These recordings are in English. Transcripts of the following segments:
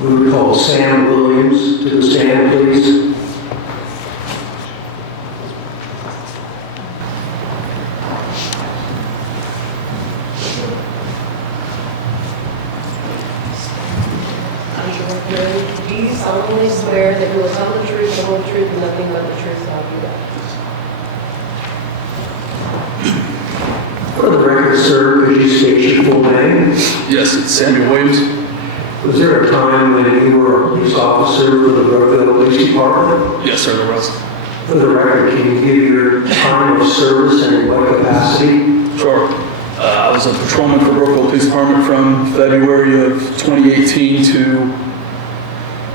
We would call Sam Williams to the stand, please. Do you solemnly swear that you will tell the truth, the whole truth, and nothing but the truth, so help you God? For the record, sir, could you state your full name? Yes, it's Samuel Williams. Was there a time when you were a police officer for the Brookville Police Department? Yes, sir, there was. For the record, can you give your time of service and what capacity? Sure. I was a patrolman for Brookville Police Department from February of 2018 to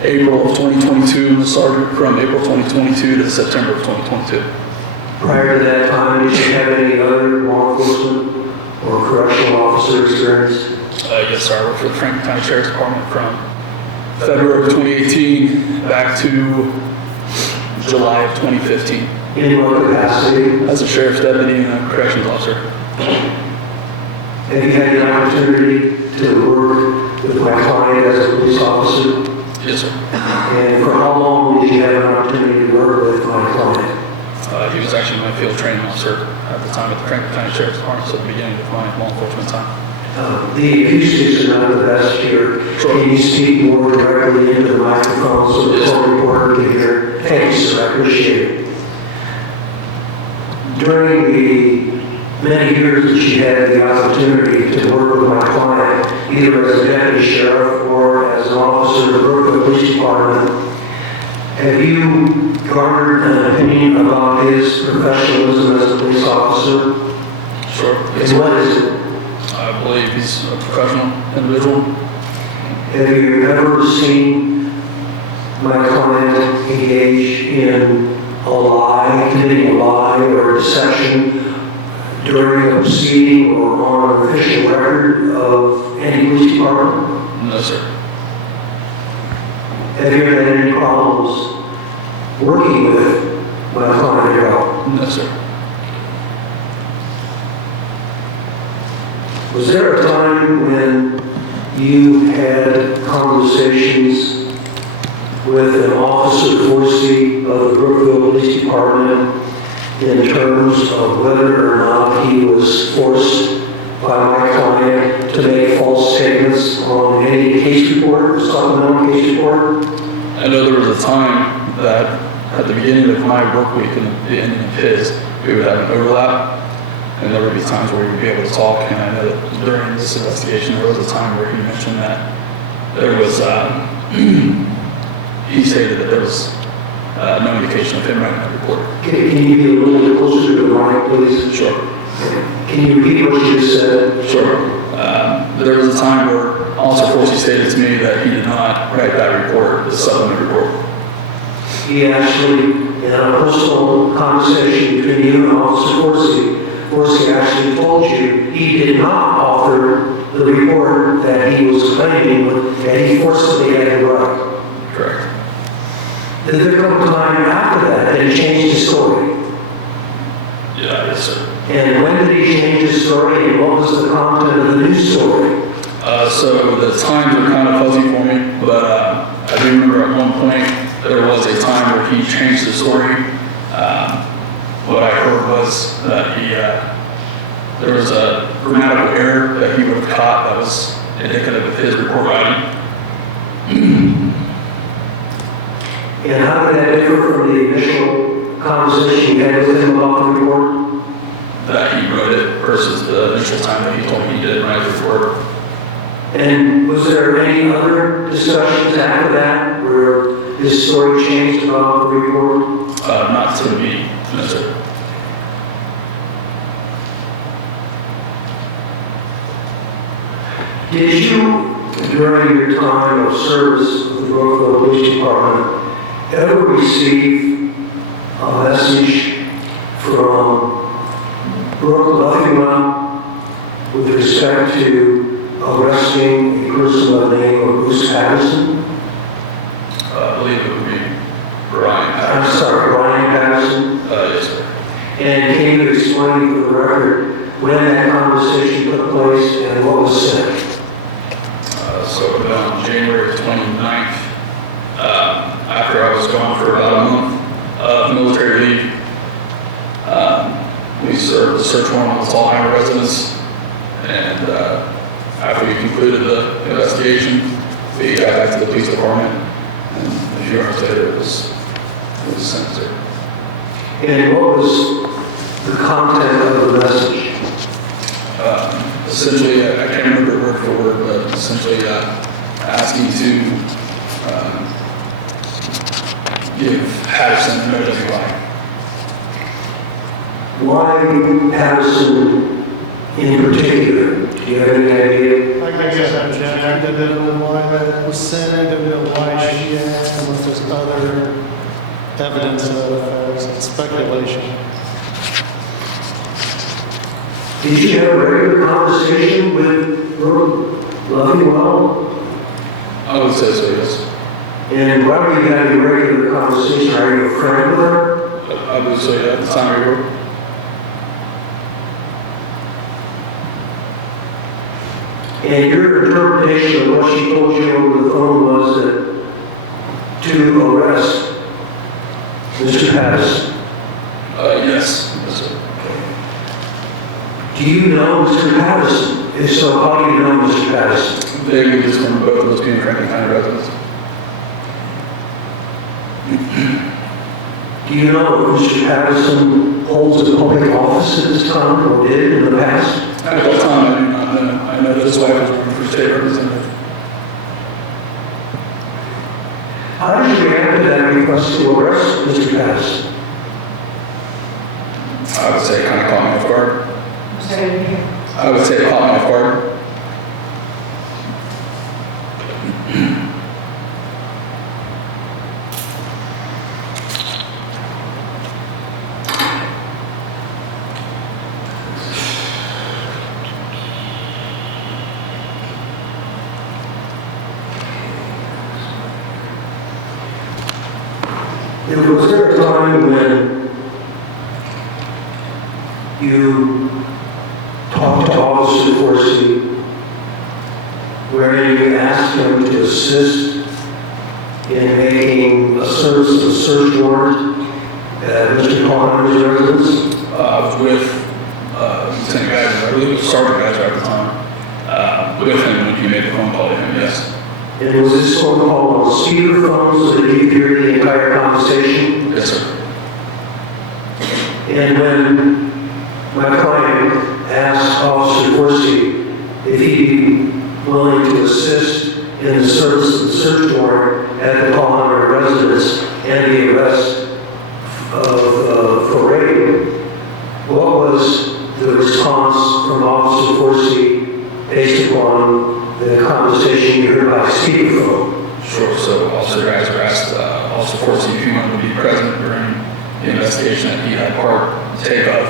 April of 2022, sergeant from April 2022 to September of 2022. Prior to that time, did you have any other law enforcement or correctional officer experience? Yes, sir. I worked for the Franklin County Sheriff's Department from February of 2018 back to July of 2015. In what capacity? As a sheriff's deputy and a corrections officer. Have you had the opportunity to work with my client as a police officer? Yes, sir. And for how long did you have an opportunity to work with my client? He was actually my field training officer at the time at the Franklin County Sheriff's Department, so at the beginning of my law enforcement time. The acoustics are not the best here. Can you speak more directly into the microphone so the court reporter can hear? Thank you, sir. I appreciate it. During the many years that you had the opportunity to work with my client, either as a deputy sheriff or as an officer of the Brookville Police Department, have you garnered an opinion about his professionalism as a police officer? Sure. And what is it? I believe he's a professional individual. Have you ever seen my client engage in a lie, committing a lie or a deception during a proceeding or on an official record of any police department? No, sir. Have you ever had any problems working with my client at all? No, sir. Was there a time when you had conversations with an officer Forsey of the Brookville Police Department in terms of whether or not he was forced by my client to make false statements on any case report, supplemental case report? I know there was a time that at the beginning of my work week and the ending of his, we would have an overlap. And there would be times where we would be able to talk, and I know that during this investigation there was a time where he mentioned that there was, he stated that there was no indication of him writing that report. Can you be a little bit closer to the mic, please? Sure. Can you repeat what you just said? Sure. There was a time where Officer Forsey stated to me that he did not write that report, the supplement report. He actually, in a personal conversation between you and Officer Forsey actually told you he did not author the report that he was claiming that he forcibly had to write. Correct. Did there come a time after that he changed his story? Yeah, yes, sir. And when did he change his story, and what was the content of the new story? So the times are kind of fuzzy for me, but I do remember at one point there was a time where he changed the story. What I heard was that there was a grammatical error that he would have caught that was indicative of his report writing. And how did that differ from the initial conversation you had with him about the report? That he wrote it versus the initial time that he told me he didn't write the report. And was there any other discussions after that where his story changed about the report? Not to me, no, sir. Did you, during your time of service with the Brookville Police Department, ever receive a message from Brookville with respect to arresting a person by the name of Bruce Patterson? I believe it would be Brian I'm Patterson. sorry, Brian Patterson? Yes, sir. And can you explain for the record when that conversation took place and what was said? So on January 20 29th, after I was gone for about a month of military leave. We served the search warrant on the Tallheimer residence, and after we concluded the investigation, we got back to the police department, and a few hours later, it was sent there. And what was the content of the message? Essentially, I can't remember word for word, but essentially asking to give Patterson no WI. Why Patterson in particular? Do you have any idea? I guess I'm objected to why that was sent, I don't know why she asked, unless there's other evidence of speculation. Did you have a regular conversation with Lovingwell? I would say so, yes. And why were you having a regular conversation? Are you a friend with her? I would say at the time we were. And your interpretation of what she told you over the phone was that to arrest Mr. Patterson. Yes, yes, sir. Do you know Mr. Patterson? If so, how do you know Mr. Patterson? Vaguely just from both of those being Franklin County residents. Do you know if Mr. Patterson holds a public office at this time or did in the past? At that time, I do not know. I know that his wife was working for state representative. How did you react to that request to arrest Mr. Patterson? I would say it kind of caught me off guard. I would say it caught me off guard. Was there a time when you talked to Officer Forsey wherein you asked him to assist in making a search warrant at Mr. Tallheimer's residence? I was with Lieutenant Geiser, I believe it was Sergeant Geiser at the time, with him when he made the phone call to him, yes. And was this phone call on speakerphone so that you could hear the entire conversation? Yes, sir. And when my client asked Officer Forsey if he'd be willing to assist in the service of the search warrant at the Tallheimer residence and the arrest for rape, what was the response from Officer Forsey based upon the conversation you heard by speakerphone? Sure. So Officer Geiser asked Officer Forsey if he wanted to be present during the investigation that he had take of.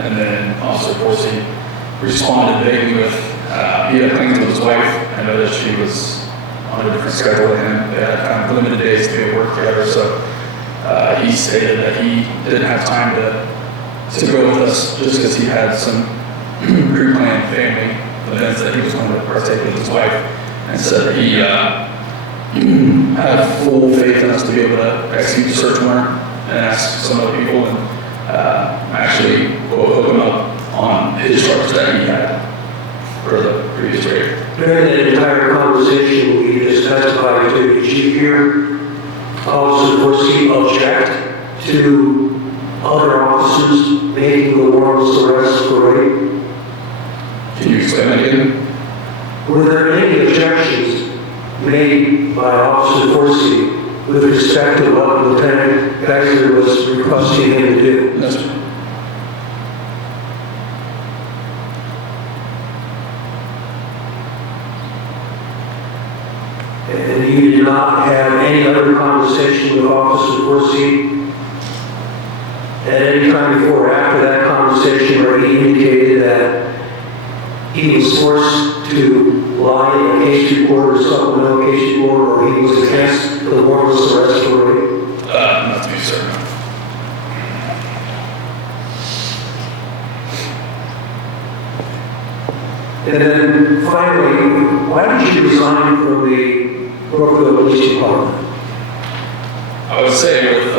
And then Officer Forsey responded vaguely with, he had plans with his wife. I know that she was on a different schedule than him. They had kind of limited days to be able to work together. So he stated that he didn't have time to go with us just because he had some pre-planned family events that he was going to partake with his wife, and said that he had full faith in us to be able to execute the search warrant and ask some other people and actually quote, hook him up on his charge that he had for the previous rape. During that entire conversation we just testified to, did you hear Officer Forsey object to other officers making the warrantless arrest for rape? Can you explain that again? Were there any objections made by Officer Forsey with respect to what Lieutenant Geiser was requesting him to do? No, sir. And you did not have any other conversation with Officer Forsey at any time before or after that conversation where he indicated that he was forced to lie in a case report or supplemental case report, or he was against the warrantless arrest for rape? Not to be certain. And then finally, why did you resign from the Brookville Police Department? I would say with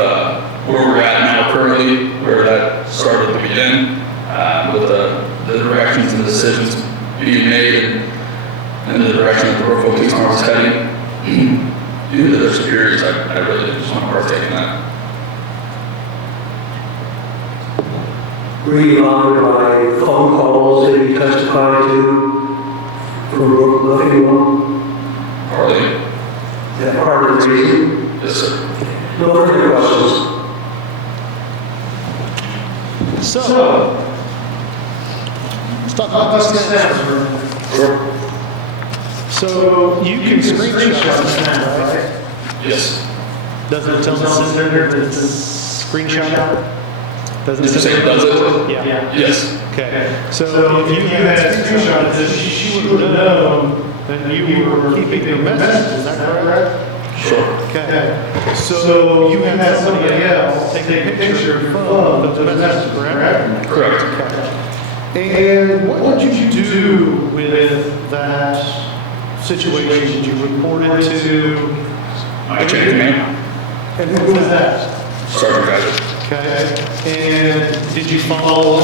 where we're at now currently, where that started to begin, with the directions and decisions being made and the direction that the Brookville Police Department was heading, due to their superiors, I really didn't just want to partake in that. Were you bothered by phone calls that you testified to from Brookville? Partly, Is that part of the reason? yes, sir. No further questions. So, let's talk about this now. Sure. So, you can screenshot this now, right? Yes. Does it tell the sender that it's screenshot? Does Did you say it does it? Yeah. Yes. Okay. So, if you had screenshot this, she would have known that you were keeping your message. Is that correct? Sure. Okay. So, you had somebody else take a picture of your phone of the message, correct? Correct. And what did you do with that situation? Did you report it to? My chain of command, And who was that? Sergeant Geiser. Okay. And did you follow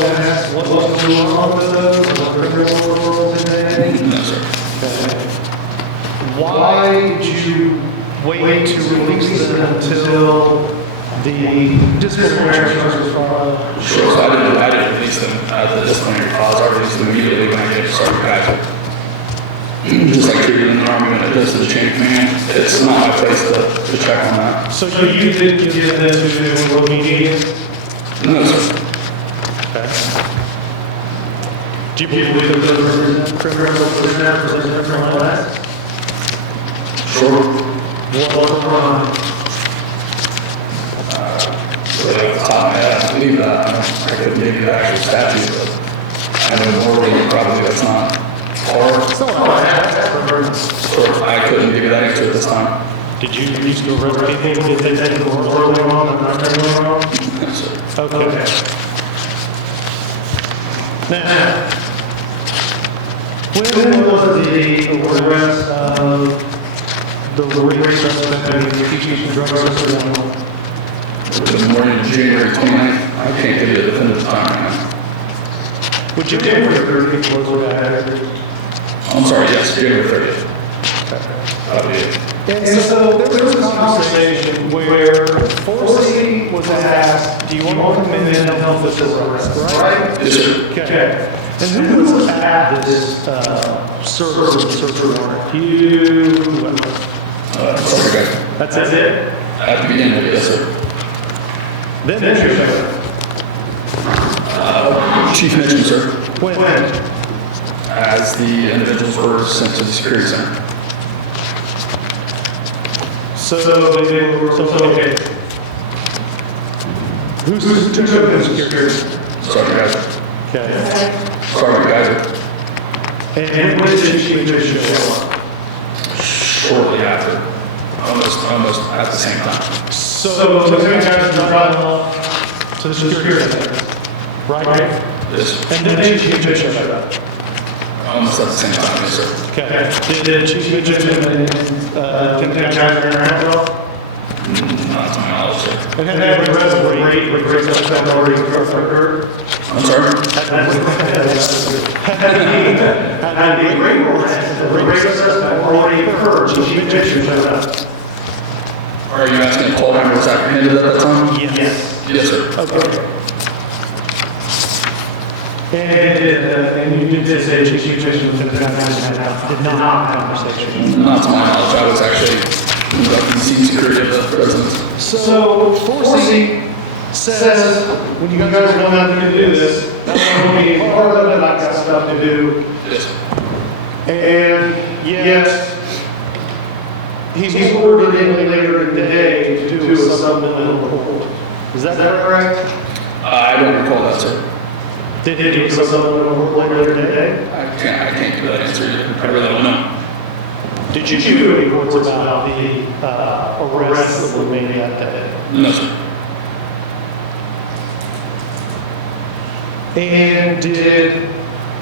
what was going on with them? Was the criminal world today? No, sir. Okay. Why did you wait to release them until the disciplinary charges were filed? Sure, so I didn't release them at the disciplinary cause. I released them immediately when I gave to Sergeant Geiser. Just like treated in the Army when it does to the chain of command. It's not my place to check on that. So you didn't give them to the media? No, sir. Okay. Do you believe that those were criminal prisoners or like that? Sure. What crime? Really off the top of my head, I believe that. I couldn't give you the actual statute, but I know morally probably that's not hard. It's not hard. Sure, I couldn't give you that answer at this time. Did you used to arrest people? Did they think it was really wrong and not really wrong? No, sir. Okay. Now, when was the arrest of the rape suspect and the accused drug suspect? The morning of January 29th, I can't give you a definitive time right now. Would you January 30th close that? I'm sorry, yes, January 30th. That'll be it. And so there was a conversation where Forsey was asked, do you want to come in and help with this arrest, right? Yes, sir. Okay. And who was at this search warrant? You, Sorry, guys. that's it? At the beginning, yes, sir. Then there's your Chief mentioned, sir, When? as the individuals were sent to the security center. So they were, okay. Who took the security? Sergeant Geiser. Okay. Sergeant Geiser. And when did she show up? Shortly after. Almost at the same time. So the two guys were driving off to the security center, right? Yes. And then Chief Mitchell showed up. Almost at the same time, yes, sir. Okay. Did Chief Mitchell and the guys turn around at all? Not to my knowledge, sir. And had the arrest of the rape suspect already occurred? I'm sorry? Had the rape suspect already occurred, so Chief Mitchell showed up? Are you asking if Paul Hammer was apprehended at that time? Yes. Yes, sir. Okay. And you did say Chief Mitchell did not have a conversation. Not to my knowledge. I was actually conducting scene security of the residence. So, Forsey says, when you guys are going out to do this, that's going to be part of it, I've got stuff to do. Yes, sir. And yes, he's ordered in later in the day to do a supplemental report. Is that correct? I don't recall that, sir. Did he do a supplemental report later in the day? I can't give that answer. I really don't know. Did you do any reports about the arrests that were made that day? No, sir. And did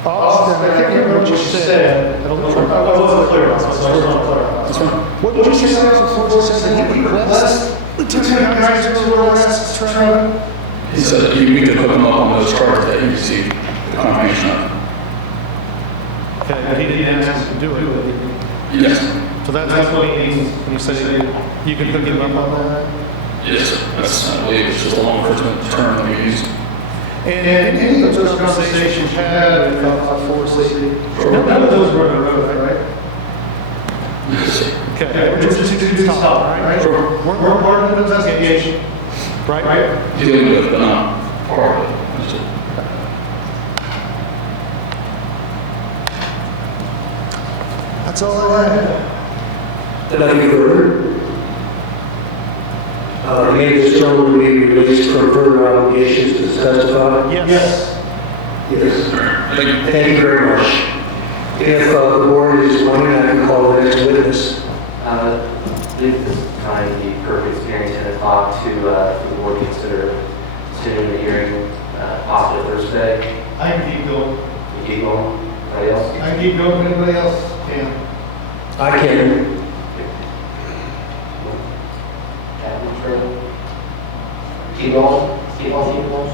Austin, I can't remember what you said. I wasn't clear on this, so I was not clear on That's fine. What did you say, Officer Force said, did he request Lieutenant Geiser to arrest Trevor? He said that we could hook him up on those charges that he received the confirmation of. Okay, but he didn't ask to do it. Yes. So that's what he means when you say you can hook him up on that? Yes, sir. That's, I believe it's just a long term that we use. And any of those conversations you had with Officer Force, none of those were on the road, right? Yes, sir. Okay, we're just to stop, right? Sure. We're part of the investigation, right? Dealing with, but not part of it. That's it. That's all I had. Nothing further. May this gentleman be released from further obligations to testify? Yes. Yes. Thank you. Thank you very much. If the board is willing, I can call the next witness. I believe this is kind of the perfect hearing 10 o'clock to for the board to consider sitting the hearing possibly Thursday. I can keep going. You keep going. Anybody else? I can keep going if anybody else can. I can. Captain Trevor? Keep going. Keep on keep going.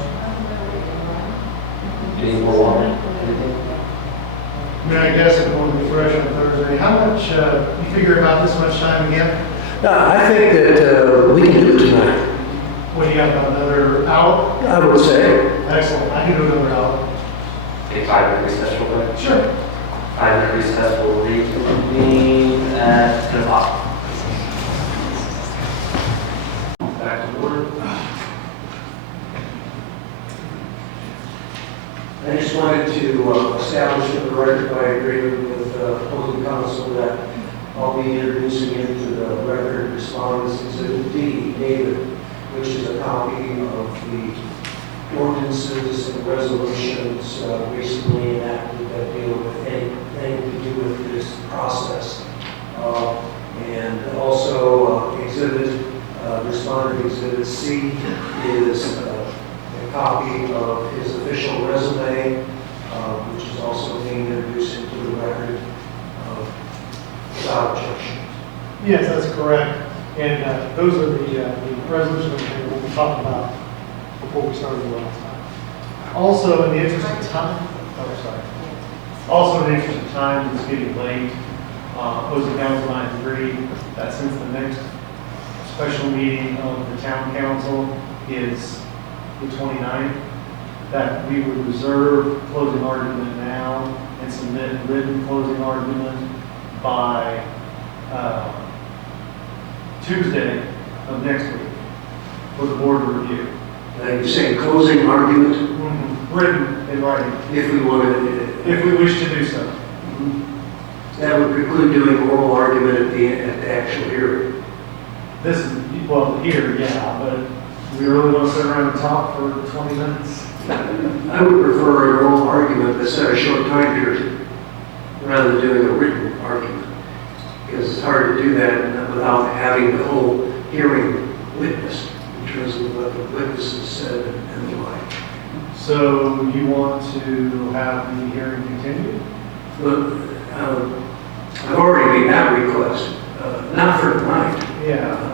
Do you need more water? Anything? I mean, I guess if we're going to be fresh on Thursday, how much, you figure about this much time again? I think that we can do it tonight. What, you got about another hour? I would say. Excellent, I can do another hour. Take 5 minute recess real quick. Sure. 5 minute recess will reconvene at 10 o'clock. Back to order. I just wanted to establish for the record by agreement with opposing counsel that I'll be introducing into the record respondents exhibit D, David, which is a copy of the ordinances and resolutions recently enacted that deal with anything to do with this process. And also respondent exhibit C is a copy of his official resume, which is also being introduced into the record without objection. Yes, that's correct. And those are the resolutions that we'll be talking about before we started the last time. Also, in the interest of time, Also, in the interest of time, it's getting late. Opposing counsel and I agree that since the next special meeting of the town council is the 29th, that we would reserve closing argument now and submit written closing argument by Tuesday of next week for the board review. You're saying closing argument, Written in writing, if we wanted, if we wish to do so. that would preclude doing oral argument at the actual hearing. This is, well, here, yeah, but we really want to sit around and talk for 20 minutes. I would prefer an oral argument that set a short time period rather than doing a written argument. Because it's hard to do that without having the whole hearing witnessed in terms of what the witnesses said and the like. So you want to have the hearing continued? But I've already made that request, not for tonight. Yeah.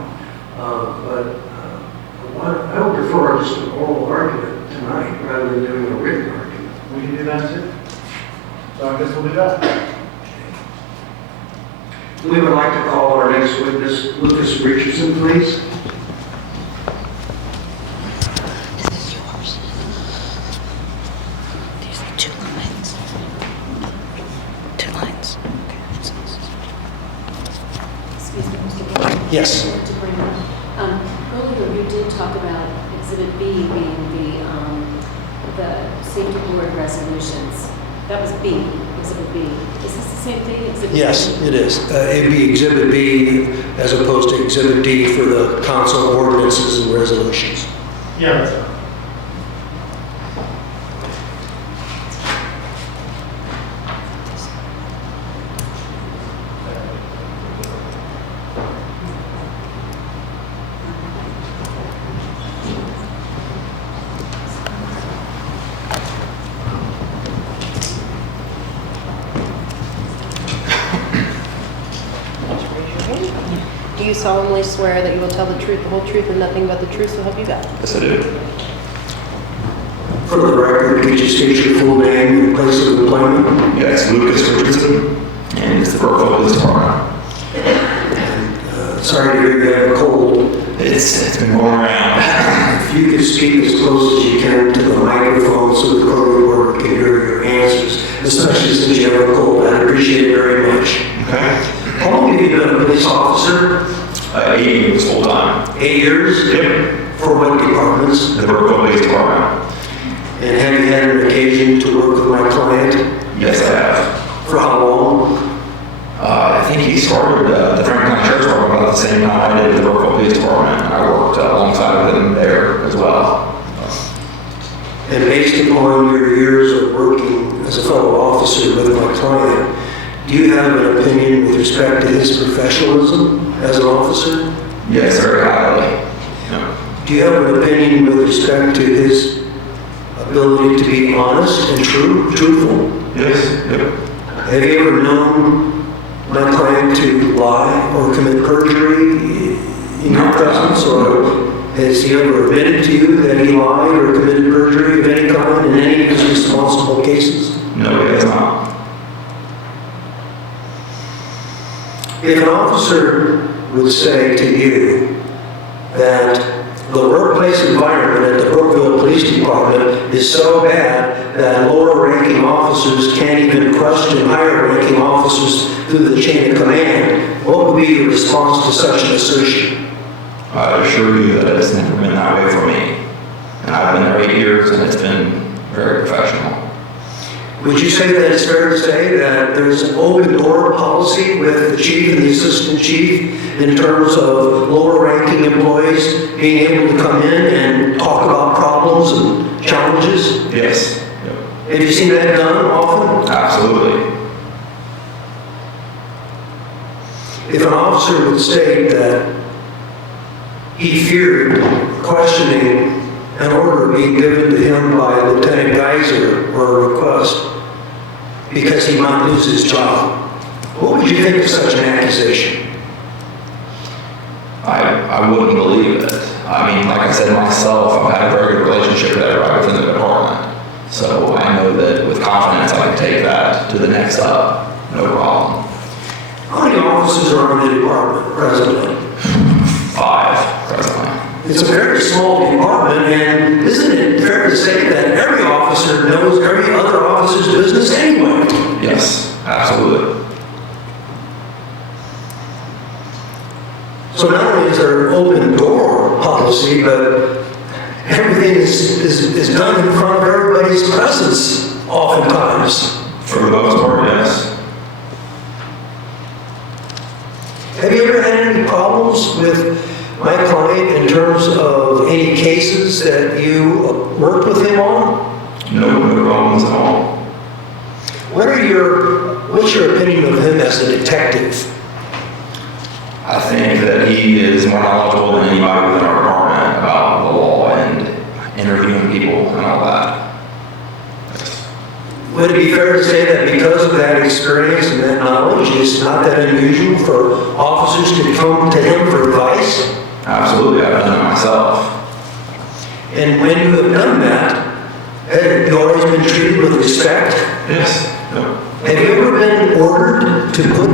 I would prefer just an oral argument tonight rather than doing a written argument. We can do that too. So I guess we'll do that. We would like to call our next witness, Lucas Richardson, please. This is yours. These are 2 lines. 2 lines. Okay. Excuse me, Mr. Geiser. Yes. To bring up, earlier you did talk about Exhibit B being the safety board resolutions. That was B, Exhibit B. Is this the same thing, Exhibit Yes, B? it is. It'd be Exhibit B as opposed to Exhibit D for the council ordinances and resolutions. Yeah, that's right. speech. Do you solemnly swear that you will tell the truth, the whole truth, and nothing but the truth, so help you God? Yes, I do. For the record, could you state your full name and place of employment? Yes, Lucas Richardson, and it's the Brookville Police Department. Sorry to hear you have a cold. It's been going around. If you could speak as close as you can to the microphone so the court reporter can hear your answers, especially since you have a cold, I'd appreciate it very much. Okay. How long have you been a police officer? 8 years full time. 8 years? Yep. For what departments? The Brookville Police Department. And have you had an occasion to work with my client? Yes, I have. For how long? I think he started the Franklin County Sheriff's Department about the same time I did the Brookville Police Department. I worked alongside with him there as well. And based upon your years of working as a fellow officer with my client, do you have an opinion with respect to his professionalism as an officer? Yes, very highly. Yeah. Do you have an opinion with respect to his ability to be honest and truthful? Yes. Yep. Have you ever known my client to lie or commit perjury in your presence, or has he ever admitted to you that he lied or committed perjury of any kind in any of his responsible cases? No, he has not. If an officer would say to you that the workplace environment at the Brookville Police Department is so bad that lower-ranking officers can't even question higher-ranking officers through the chain of command, what would be your response to such an assertion? I assure you that it's never been that way for me. And I've been there 8 years, and it's been very professional. Would you say that it's fair to say that there's an open door policy with the chief and the assistant chief in terms of lower ranking employees being able to come in and talk about problems and challenges? Yes. Yep. Have you seen that done often? Absolutely. If an officer would state that he feared questioning an order being given to him by Lieutenant Geiser or a request because he might lose his job, what would you think of such an accusation? I wouldn't believe it. I mean, like I said myself, I've had a very good relationship with everybody within the department. So I know that with confidence I can take that to the next step, no problem. How many officers are in the department presently? 5 presently. It's a very small department, and isn't it fair to say that every officer knows every other officer's business anyway? Yes, absolutely. So not only is there an open door policy, but everything is done in front of everybody's presence oftentimes. For the most part, yes. Have you ever had any problems with my client in terms of any cases that you worked with him on? No problems at all. What's your opinion of him as a detective? I think that he is more knowledgeable than anybody within our department about the law and interviewing people and all that. Would it be fair to say that because of that experience and that knowledge, it's not that unusual for officers to come to him for advice? Absolutely, I've done it myself. And when you have done that, have you always been treated with respect? Yes. No. Have you ever been ordered to put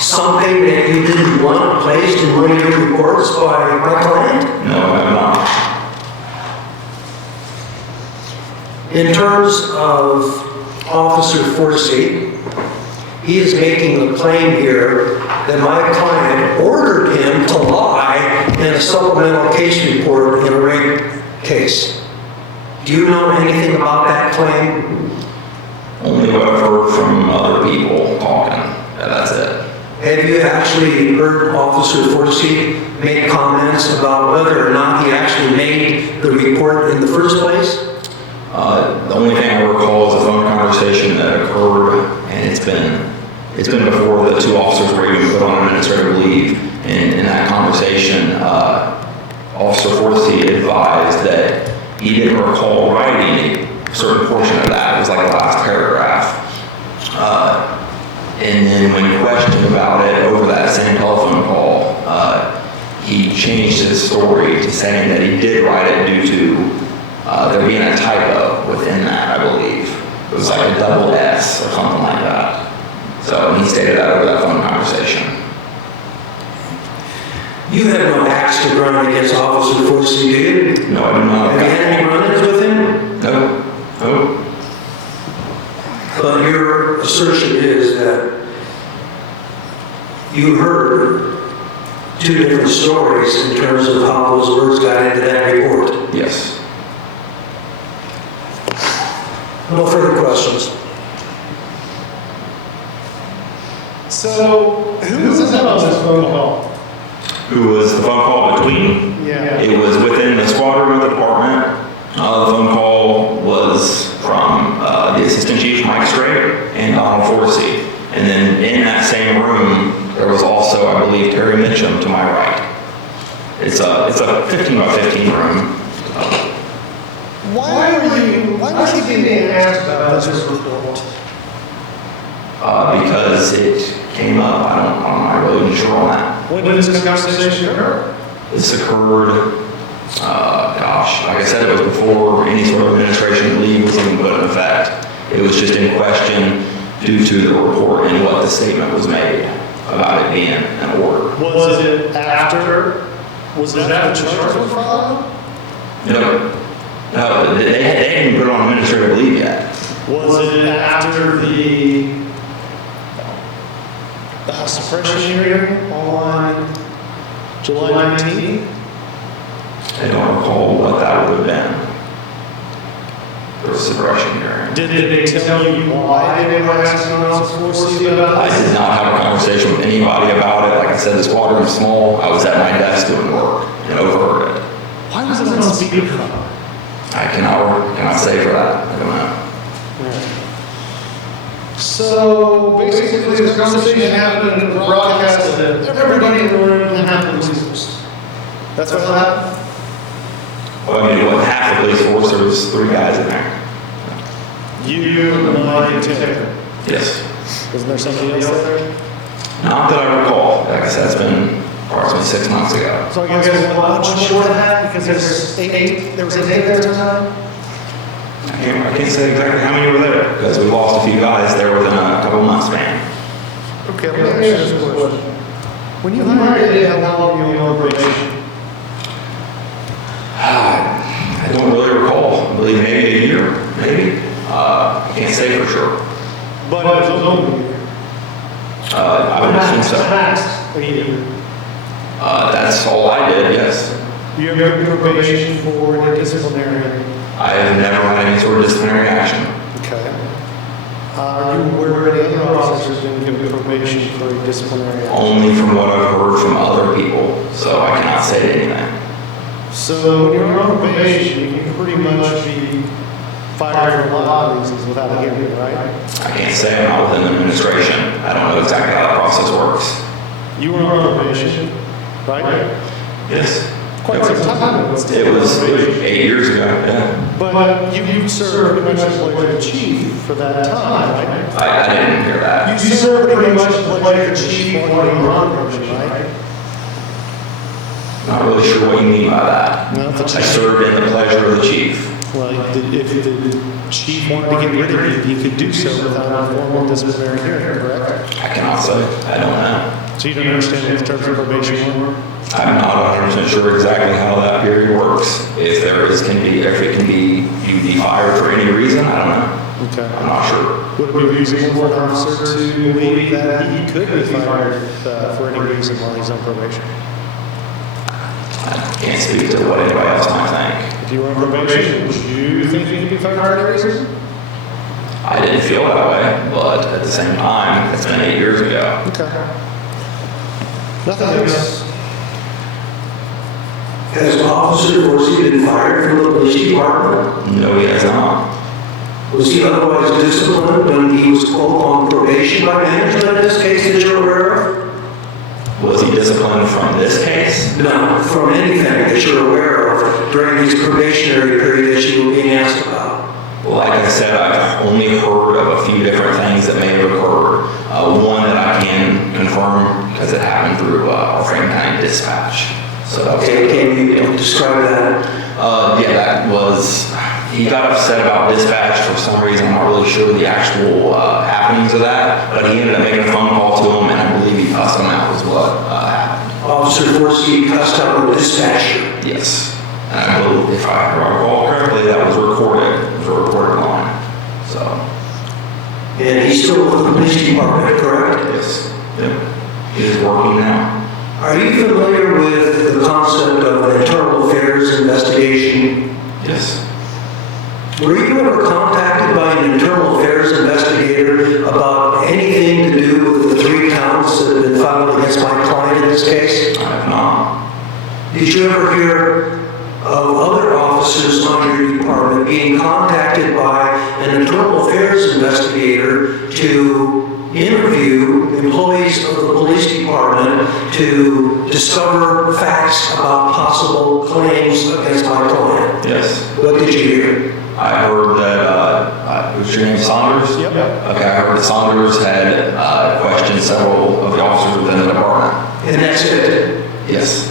something that you didn't want placed in one of your reports by my client? No, I have not. In terms of Officer Forsey, he is making a claim here that my client ordered him to lie in a supplemental case report in a rape case. Do you know anything about that claim? Only what I've heard from other people talking. Yeah, that's it. Have you actually heard Officer Forsey make comments about whether or not he actually made the report in the first place? The only thing I recall is a phone conversation that occurred, and it's been before the 2 officers were even put on administrative leave. And in that conversation, Officer Forsey advised that he didn't recall writing a certain portion of that. It was like the last paragraph. And then when questioned about it over that that same telephone call, he changed his story to saying that he did write it due to there being a typo within that, I believe. It was like a double S or something like that. So he stated that over that phone conversation. You have no axe to grind against Officer Forsey, do you? No, I do not. Have you had any run-ins with him? No, no. But your assertion is that you heard two different stories in terms of how those words got into that report. Yes. No further questions. So, who was on this phone call? Who was the phone call between? Yeah. It was within the squad room of the department. The phone call was from the assistant chief, Mike Strait, and Donald Forsey. And then in that same room, there was also, I believe, Terry Mitchum to my right. It's a 15 by 15 room. Why was he being asked about this report? Because it came up. I'm not really sure on that. When did this conversation occur? This occurred, like I said, it was before any sort of administration leave was even put in effect. It was just in question due to the report and what the statement was made about it being an order. Was it after? Was that the charge was filed? No, they hadn't put it on administrative leave yet. Was it after the suppression hearing on July 19th? I don't recall what that would have been. The suppression hearing. Did they tell you why they were asking Officer Forsey about I this? did not have a conversation with anybody about it. Like I said, the squad room is small. I was at my desk doing work and overheard it. Why was it on speakerphone? I cannot say for that. I don't know. So basically, this conversation happened and broadcasted. Everybody in the room had the losers. That's what happened? Well, I mean, what half the police force, there was 3 guys in there. You, Mike, and Taylor. Yes. Wasn't there somebody else there? Not that I recall. Like I said, it's been approximately 6 months ago. So I guess we're much short of that because there was 8 there at the time? I can't say exactly how many were there because we lost a few guys there within a couple months span. Okay, let me ask you this question. When you hired Eddie, how long were you on probation? I don't really recall. I believe maybe a year, maybe. I can't say for sure. But it was only a year. I would assume so. Max, a year. That's all I did, yes. You have your probation for the disciplinary. I have never had any sort of disciplinary action. Okay. Are you aware of any other officers being given probation for a disciplinary action? Only from what I've heard from other people, so I cannot say anything. So when you're on probation, you can pretty much be fired for a lot of reasons without a hearing, right? I can't say I'm not within the administration. I don't know exactly how that process works. You were on probation, right? Yes. Quite some time ago. It was 8 years ago, yeah. But you served pretty much like the chief for that time, right? I didn't hear that. You served pretty much like the chief while you were on probation, right? Not really sure what you mean by that. Well, the I chief- served in the pleasure of the chief. Well, if the chief wanted to get rid of you, he could do so without a formal disciplinary hearing, correct? I cannot say. I don't know. So you don't understand what the terms of probation were? I'm not 100% sure exactly how that period works. If it can be, you be fired for any reason, I don't know. Okay. I'm not sure. Would it be reasonable for an officer to believe that he could be fired for any reason while he's on probation? I can't speak to what anybody else might think. If you were on probation, would you think you could be fired for any reason? I didn't feel that way, but at the same time, it's been 8 years ago. Okay. Nothing else. Has Officer Forsey been fired from the police department? No, he has not. Was he otherwise disciplined when he was quote on probation by management in this case that you're aware of? Was he disciplined from this case? No, from anything that you're aware of during his probationary period that you were being asked about. Like I said, I've only heard of a few different things that may have occurred. One that I can confirm because it happened through our Franklin County dispatch. So Okay, can you describe that? yeah, that was, he got upset about dispatch for some reason. I'm not really sure the actual happenings of that, but he ended up making a phone call to him, and I believe he cussed him out was what happened. Officer Forsey cussed out the dispatcher. Yes. And I believe, if I recall correctly, that was recorded. It was a recorded line. So, And he's still with the police department, correct? yes. Yep. He is working now. Are you familiar with the concept of an internal affairs investigation? Yes. Were you ever contacted by an internal affairs investigator about anything to do with the 3 counts that have been filed against my client in this case? I have not. Did you ever hear of other officers on your department being contacted by an internal affairs investigator to interview employees of the police department to discover facts about possible claims against my client? Yes. What did you hear? I heard that, was your name Saunders? Yep. Okay, I heard that Saunders had questioned several of the officers within the department. And that's it? Yes.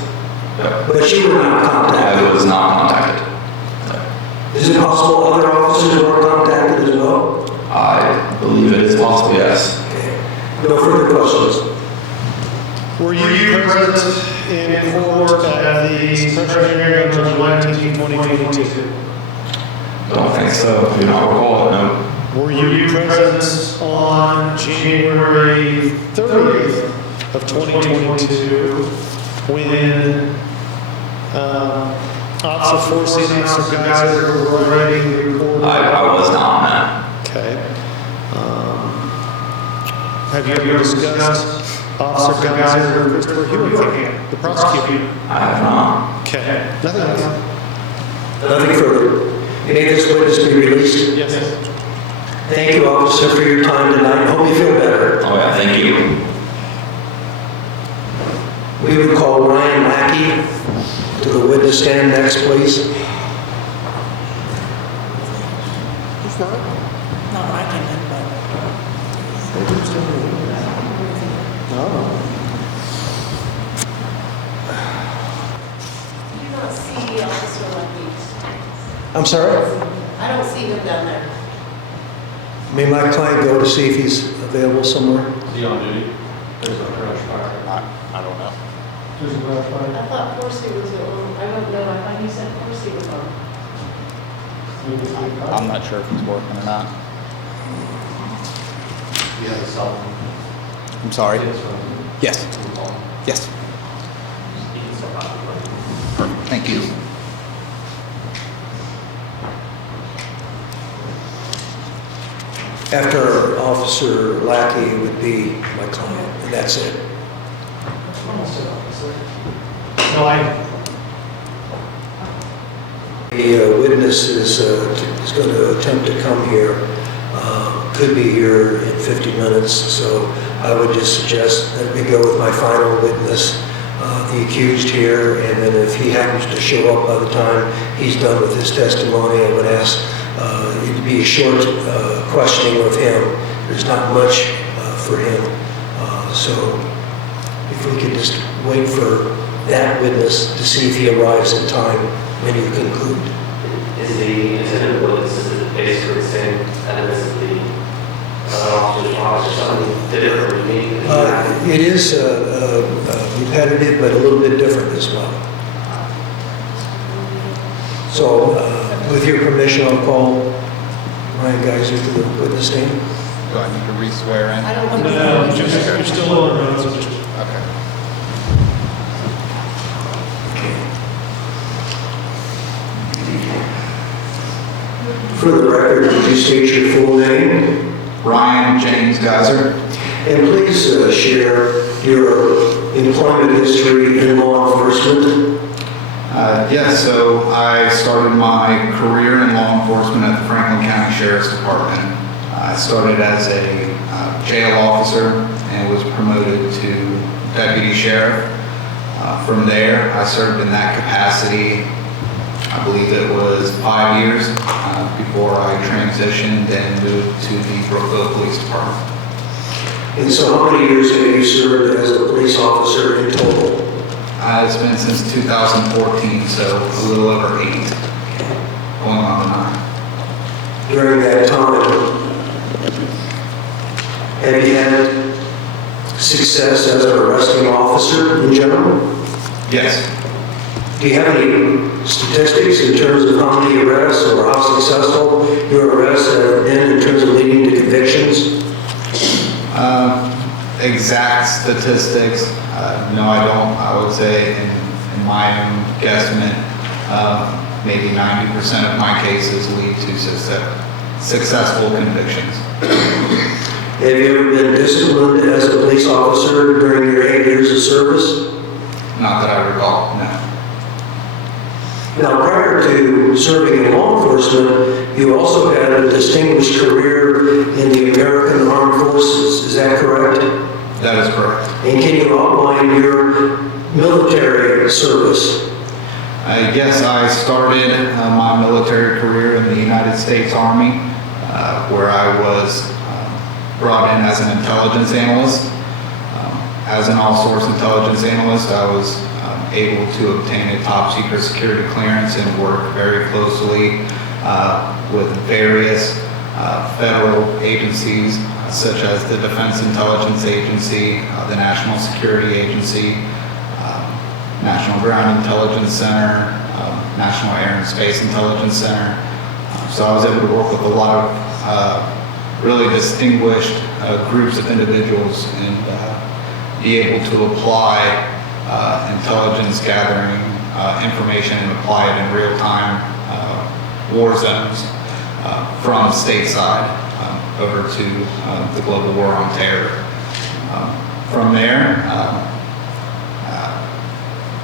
Yep. But you were not contacted? I was not contacted. Is it possible other officers were contacted as well? I believe it is possible, yes. Okay. No further questions? Were you present in court at the special hearing on July 19, 2022? Don't think so. Do not recall it, no. Were you present on January 30th of 2022 when Officer Forsey and Officer Geiser were writing the report? I was not, no. Okay. Have you ever discussed Officer Geiser and Christopher Hewitt, the prosecutor? I have not. Okay. Nothing else? Nothing further. May this witness be released? Yes. Thank you, officer, for your time tonight. I hope you feel better. Oh yeah, thank you. We would call Ryan Lackey to the witness stand next, please. He's not? Not when I came in, but. Do you not see Officer Lucky? I'm sorry? I don't see him down there. May my client go to see if he's available somewhere? Is he on duty? There's a brush fire. I don't know. There's a brush fire. I thought Forsey was on. I don't know. I thought you said Forsey was on. I'm not sure if he's working or not. He has a cell phone. I'm sorry. He has a phone. Yes. He can call him. Yes. He can step out of the way. Perfect. Thank you. After Officer Lackey would be my client, and that's it. No, I, The witness is going to attempt to come here, could be here in 50 minutes, so I would just suggest that we go with my final witness, the accused here, and then if he happens to show up by the time he's done with his testimony, I would ask it to be a short questioning of him. There's not much for him, so if we could just wait for that witness to see if he arrives in time when you conclude. Is the incident witness basically the same evidence as the officer's watch or something different or unique? It is repetitive, but a little bit different as well. So, with your permission, I'll call Ryan Geiser to the witness stand. Do I need to re-swear in? I don't think no, so. you're still on the road, so just. Okay. For the record, would you state your full name? Ryan James Geiser. And please share your employment history in law enforcement. Yes, so I started my career in law enforcement at the Franklin County Sheriff's Department. I started as a jail officer and was promoted to deputy sheriff. From there, I served in that capacity I believe it was 5 years before I transitioned and moved to the Brookville Police Department. And so how many years have you served as a police officer in total? It's been since 2014, so a little over 8, going on to 9. During that time, have you had success as an arresting officer in general? Yes. Do you have any statistics in terms of how many arrests or how successful your arrests have been in terms of leading to convictions? Exact statistics, no, I don't. I would say in my own guesstimate, maybe 90% of my cases lead to successful convictions. Have you ever been disciplined as a police officer during your 8 years of service? Not that I recall, no. Now, prior to serving in law enforcement, you also had a distinguished career in the American Armed Forces. Is that correct? That is correct. And can you outline your military service? Yes, I started my military career in the United States Army, where I was brought in as an intelligence analyst. As an all-source intelligence analyst, I was able to obtain a top secret security clearance and work very closely with various federal agencies such as the Defense Intelligence Agency, the National Security Agency, National Ground Intelligence Center, National Air and Space Intelligence Center. So I was able to work with a lot of really distinguished groups of individuals and be able to apply intelligence gathering information and apply it in real-time war zones from stateside over to the global war on terror. From there,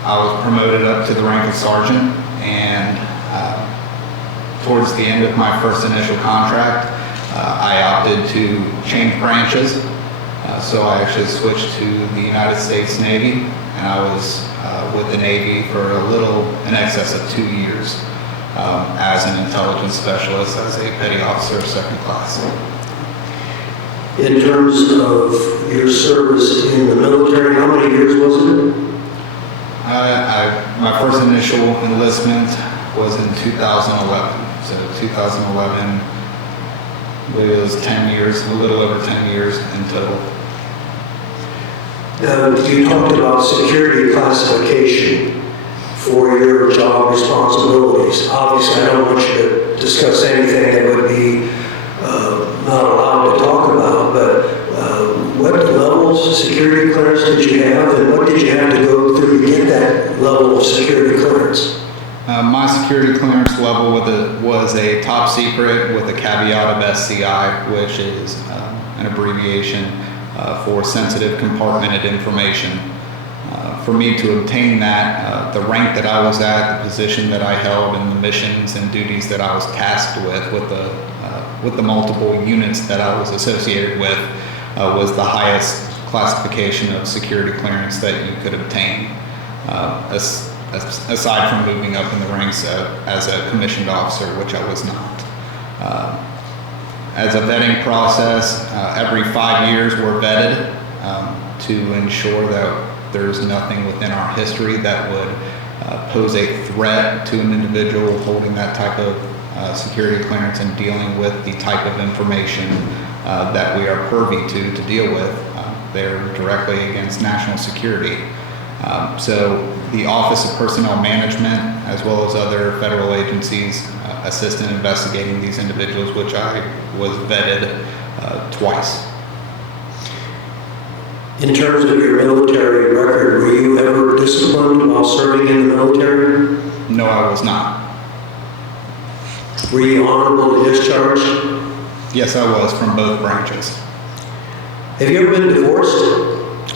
I was promoted up to the rank of sergeant, and towards the end of my first initial contract, I opted to change branches. So I actually switched to the United States Navy, and I was with the Navy for a little in excess of 2 years as an intelligence specialist, as a petty officer, second class. In terms of your service in the military, how many years was it? My first initial enlistment was in 2011. So 2011, I believe it was 10 years, a little over 10 years in total. You talked about security classification for your job responsibilities. Obviously, I don't want you to discuss anything that would be not allowed to talk about, but what levels of security clearance did you have, and what did you have to go through to get that level of security clearance? My security clearance level was a top secret with a caveat of SCI, which is an abbreviation for sensitive compartmented information. For me to obtain that, the rank that I was at, the position that I held, and the missions and duties that I was tasked with the multiple units that I was associated with, was the highest classification of security clearance that you could obtain, aside from moving up in the ranks as a commissioned officer, which I was not. As a vetting process, every 5 years we're vetted to ensure that there's nothing within our history that would pose a threat to an individual holding that type of security clearance and dealing with the type of information that we are privy to deal with. They're directly against national security. So the Office of Personnel Management, as well as other federal agencies, assist in investigating these individuals, which I was vetted twice. In terms of your military record, were you ever disciplined while serving in the military? No, I was not. Were you honorably discharged? Yes, I was, from both branches. Have you ever been divorced?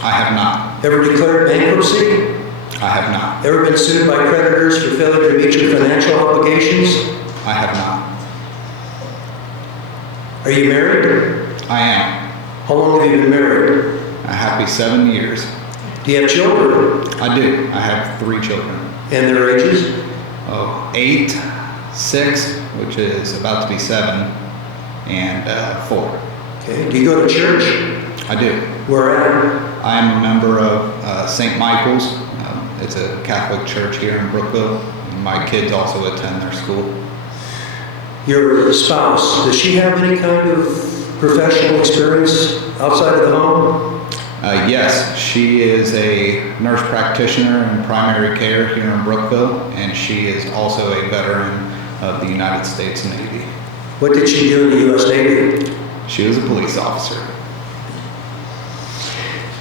I have not. Ever declared bankruptcy? I have not. Ever been sued by creditors for failure to meet your financial obligations? I have not. Are you married? I am. How long have you been married? A happy 7 years. Do you have children? I do. I have 3 children. And their ages? 8, 6, which is about to be 7, and 4. Okay, do you go to church? I do. Where at? I'm a member of St. Michael's. It's a Catholic church here in Brookville. My kids also attend their school. Your spouse, does she have any kind of professional experience outside of the home? Yes, she is a nurse practitioner in primary care here in Brookville, and she is also a veteran of the United States Navy. What did she do in the U.S. Navy? She was a police officer.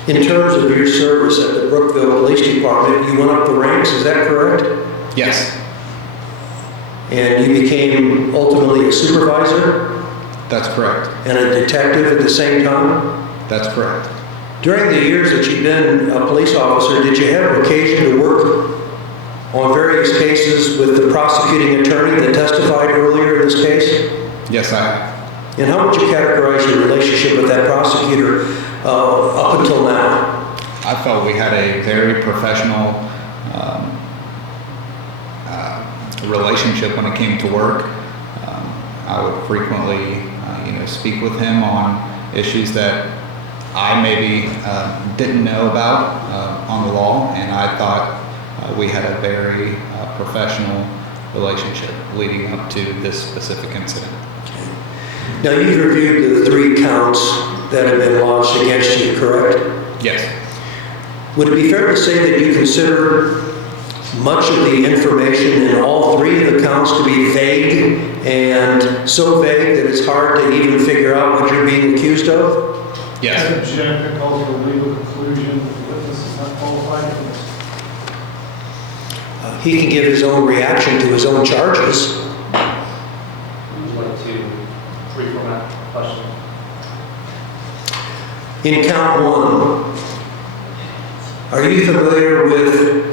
In terms of your service at the Brookville Police Department, you went up the ranks, is that correct? Yes, And you became ultimately a supervisor that's correct. and a detective at the same time? That's correct. During the years that you've been a police officer, did you have occasion to work on various cases with the prosecuting attorney that testified earlier in this case? Yes, I have. And how would you categorize your relationship with that prosecutor up until now? I felt we had a very professional relationship when it came to work. I would frequently, speak with him on issues that I maybe didn't know about on the law, and I thought we had a very professional relationship leading up to this specific incident. Now, you've reviewed the 3 counts that have been lodged against you, correct? Yes, Would it be fair to say that you consider much of the information in all 3 of the counts to be vague, and so vague that it's hard to even figure out what you're being accused of? yes. I object to call for a legal conclusion. The witness is not qualified for this. He can give his own reaction to his own charges. Would you like to reformat the question? In count 1, are you familiar with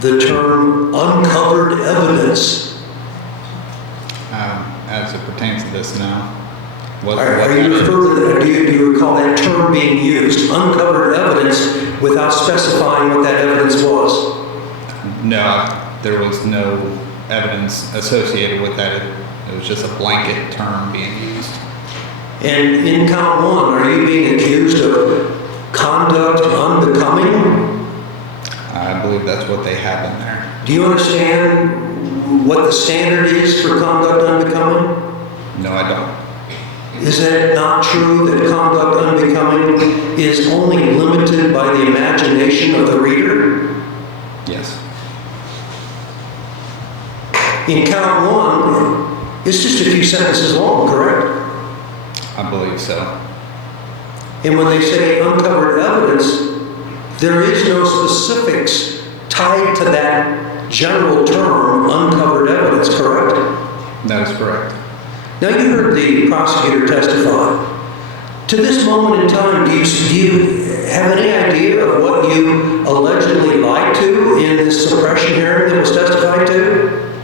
the term uncovered evidence? As it pertains to this now. Are you referring to that? Do you recall that term being used, uncovered evidence, without specifying what that evidence was? No, there was no evidence associated with that. It was just a blanket term being used. And in count 1, are you being accused of conduct unbecoming? I believe that's what they have in there. Do you understand what the standard is for conduct unbecoming? No, I don't. Is it not true that conduct unbecoming is only limited by the imagination of the reader? Yes. In count 1, it's just a few sentences long, correct? I believe so. And when they say uncovered evidence, there is no specifics tied to that general term, uncovered evidence, correct? That is correct. Now, you heard the prosecutor testify. To this moment in time, do you have any idea of what you allegedly lied to in this suppression hearing that was testified to?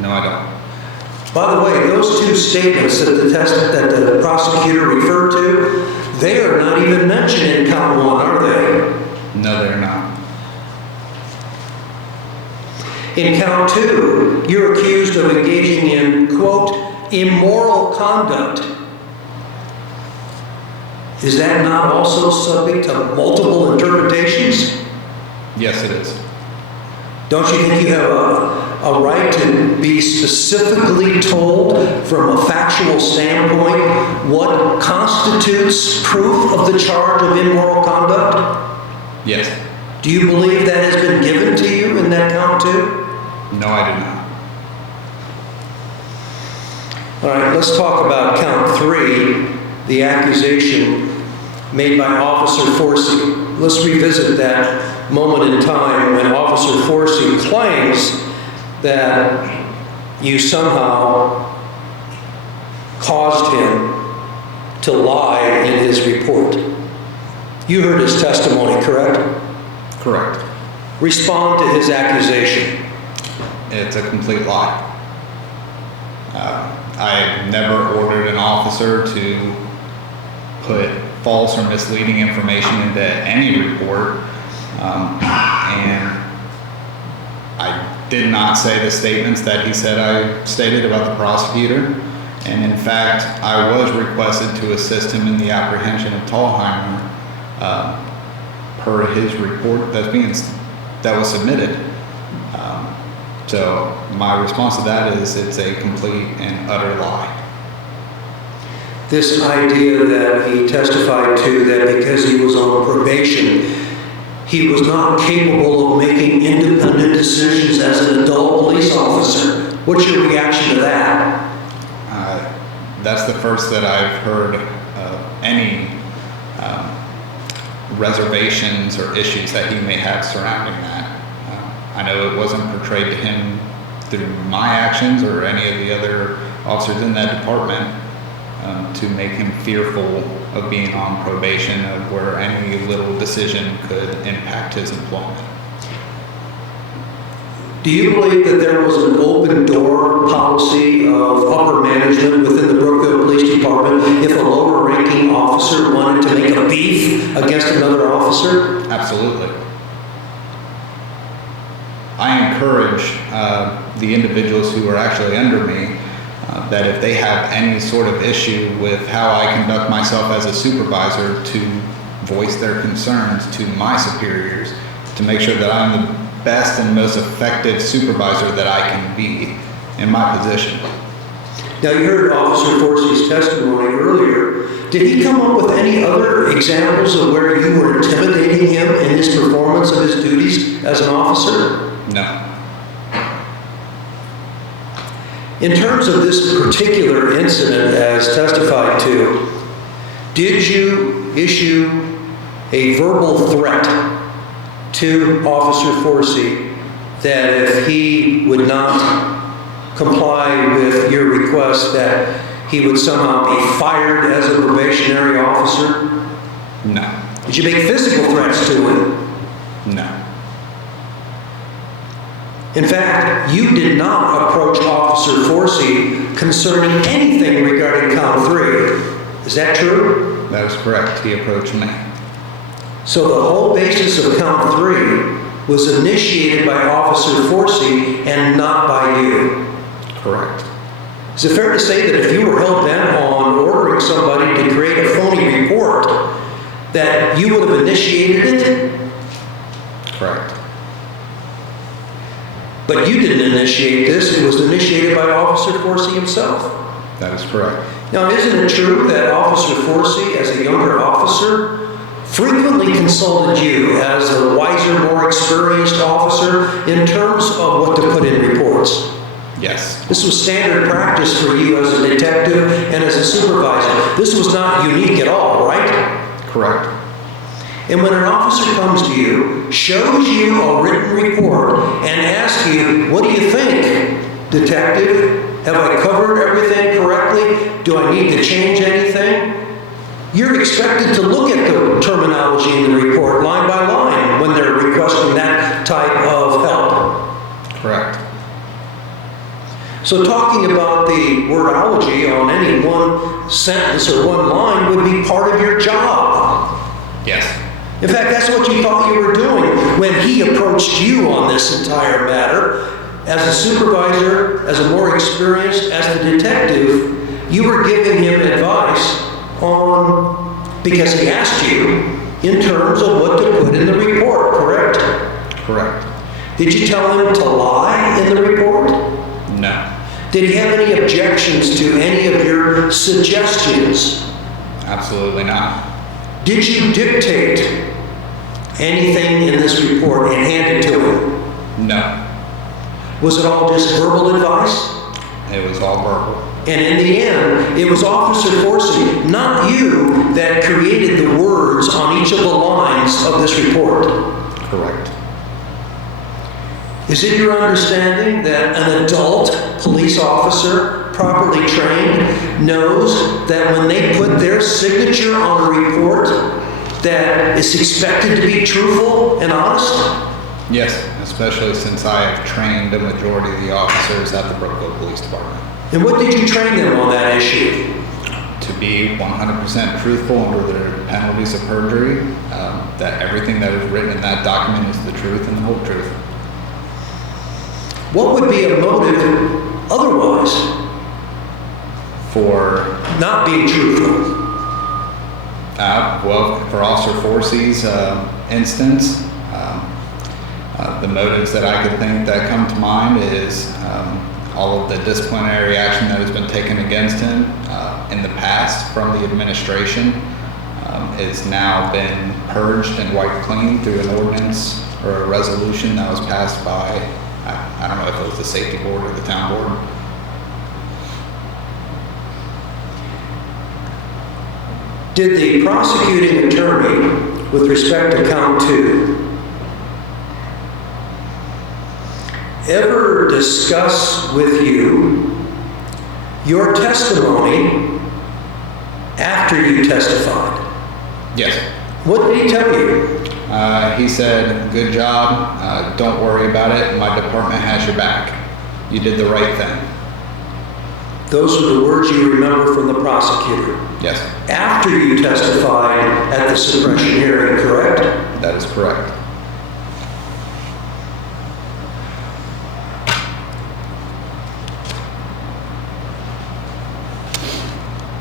No, I don't. By the way, those 2 statements that the prosecutor referred to, they are not even mentioned in count 1, are they? No, they're not. In count 2, you're accused of engaging in, quote, immoral conduct. Is that not also subject to multiple interpretations? Yes, it is. Don't you think you have a right to be specifically told from a factual standpoint what constitutes proof of the charge of immoral conduct? Yes. Do you believe that has been given to you in that count 2? No, I do not. All right, let's talk about count 3, the accusation made by Officer Forsey. Let's revisit that moment in time when Officer Forsey claims that you somehow caused him to lie in his report. You heard his testimony, correct? Correct. Respond to his accusation. It's a complete lie. I never ordered an officer to put false or misleading information into any report, and I did not say the statements that he said I stated about the prosecutor. And in fact, I was requested to assist him in the apprehension of Tallheimer per his report that was submitted. So my response to that is it's a complete and utter lie. This idea that he testified to, that because he was on probation, he was not capable of making independent decisions as an adult police officer. What's your reaction to that? That's the first that I've heard of any reservations or issues that he may have surrounding that. I know it wasn't portrayed to him through my actions or any of the other officers in that department to make him fearful of being on probation, of where any little decision could impact his employment. Do you believe that there was an open door policy of upper management within the Brookville Police Department if a lower ranking officer wanted to make a beef against another officer? Absolutely. I encourage the individuals who are actually under me that if they have any sort of issue with how I conduct myself as a supervisor, to voice their concerns to my superiors to make sure that I'm the best and most effective supervisor that I can be in my position. Now, you heard Officer Forsey's testimony earlier. Did he come up with any other examples of where you were intimidating him in his performance of his duties as an officer? No. In terms of this particular incident as testified to, did you issue a verbal threat to Officer Forsey that if he would not comply with your request that he would somehow be fired as a probationary officer? No. Did you make physical threats to him? No. In fact, you did not approach Officer Forsey concerning anything regarding count 3. Is that true? That is correct. He approached me. So the whole basis of count 3 was initiated by Officer Forsey and not by you. Correct. Is it fair to say that if you were hell-bent on ordering somebody to create a phony report, that you would have initiated it? Correct. But you didn't initiate this. It was initiated by Officer Forsey himself. That is correct. Now, isn't it true that Officer Forsey, as a younger officer, frequently consulted you as a wiser, more experienced officer in terms of what to put in reports? Yes. This was standard practice for you as a detective and as a supervisor. This was not unique at all, right? Correct. And when an officer comes to you, shows you a written report, and asks you, what do you think, detective? Have I covered everything correctly? Do I need to change anything? You're expected to look at the terminology in the report line by line when they're requesting that type of help. Correct. So talking about the wordology on any one sentence or one line would be part of your job. Yes. In fact, that's what you thought you were doing when he approached you on this entire matter. As a supervisor, as a more experienced, as the detective, you were giving him advice on, because he asked you, in terms of what to put in the report, correct? Correct. Did you tell him to lie in the report? No. Did he have any objections to any of your suggestions? Absolutely not. Did you dictate anything in this report and hand it to him? No. Was it all just verbal advice? It was all verbal. And in the end, it was Officer Forsey, not you, that created the words on each of the lines of this report. Correct. Is it your understanding that an adult police officer, properly trained, knows that when they put their signature on a report, that it's expected to be truthful and honest? Yes, especially since I have trained a majority of the officers at the Brookville Police Department. And what did you train them on that issue? To be 100% truthful under the penalties of perjury, that everything that is written in that document is the truth and the whole truth. What would be a motive otherwise? For, Not being truthful. well, for Officer Forsey's instance, the motives that I could think that come to mind is all of the disciplinary action that has been taken against him in the past from the administration has now been purged and wiped clean through an ordinance or a resolution that was passed by, I don't know if it was the safety board or the town board. Did the prosecuting attorney, with respect to count 2, ever discuss with you your testimony after you testified? Yes. What did he tell you? He said, "Good job, don't worry about it, my department has your back. You did the right thing." Those are the words you remember from the prosecutor. Yes, After you testified at the suppression hearing, correct? that is correct.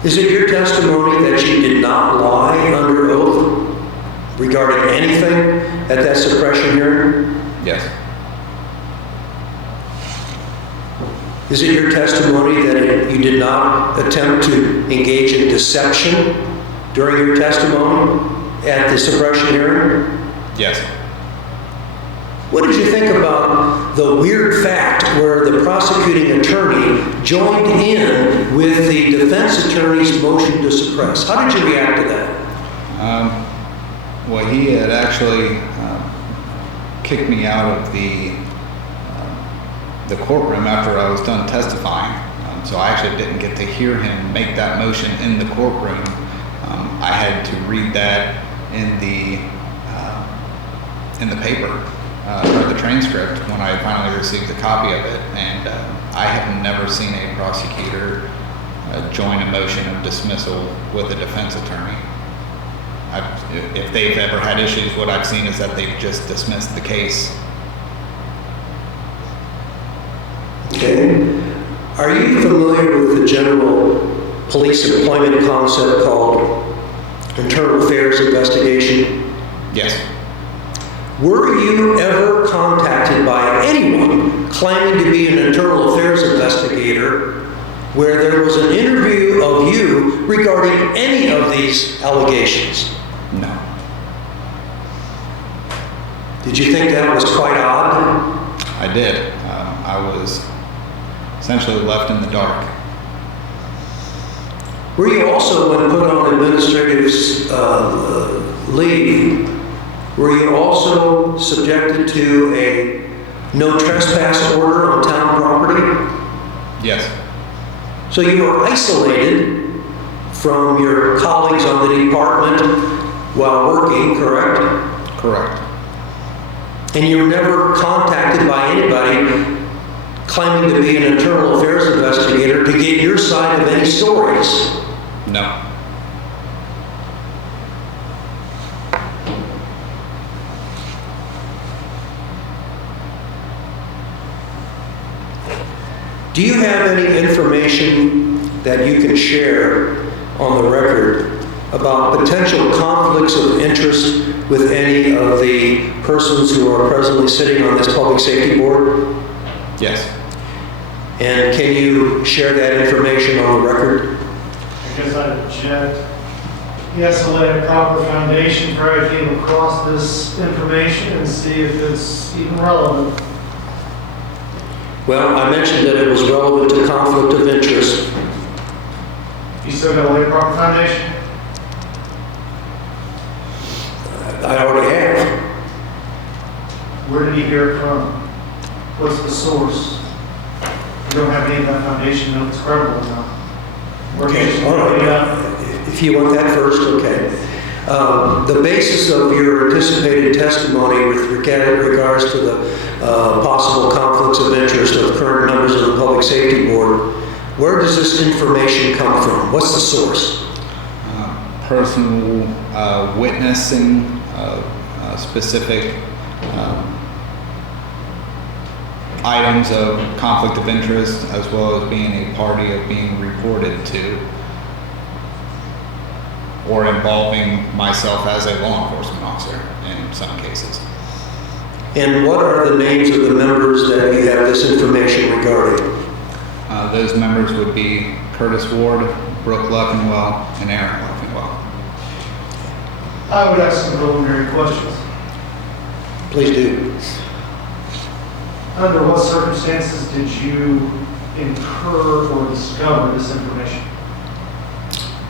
Is it your testimony that you did not lie under oath regarding anything at that suppression hearing? Yes, Is it your testimony that you did not attempt to engage in deception during your testimony at the suppression hearing? yes. What did you think about the weird fact where the prosecuting attorney joined in with the defense attorney's motion to suppress? How did you react to that? Well, he had actually kicked me out of the courtroom after I was done testifying. So I actually didn't get to hear him make that motion in the courtroom. I had to read that in the paper, or the transcript, when I finally received a copy of it. And I have never seen a prosecutor join a motion of dismissal with a defense attorney. If they've ever had issues, what I've seen is that they've just dismissed the case. Okay. Are you familiar with the general police employment concept called internal affairs investigation? Yes. Were you ever contacted by anyone claiming to be an internal affairs investigator where there was an interview of you regarding any of these allegations? No. Did you think that was quite odd? I did. I was essentially left in the dark. Were you also, when put on administrative leave, were you also subjected to a no trespass order on town property? Yes. So you were isolated from your colleagues on the department while working, correct? Correct. And you were never contacted by anybody claiming to be an internal affairs investigator to get your side of any stories? No. Do you have any information that you can share on the record about potential conflicts of interest with any of the persons who are presently sitting on this public safety board? Yes. And can you share that information on the record? I guess I'd object. He has to lay a proper foundation for how he came across this information and see if it's even relevant. Well, I mentioned that it was relevant to conflict of interest. You still got to lay a proper foundation? I already have. Where did he hear it from? What's the source? You don't have any of that foundation, know if it's credible or not. Okay, all right. If you want that first, okay. The basis of your anticipated testimony with regards to the possible conflicts of interest of current members of the Public Safety Board, where does this information come from? What's the source? Personal witnessing specific items of conflict of interest as well as being a party of being reported to or involving myself as a law enforcement officer in some cases. And what are the names of the members that you have this information regarding? Those members would be Curtis Ward, Brooke Leffenwell, and Aaron Leffenwell. I would ask some preliminary questions. Please do. Under what circumstances did you incur or discover this information?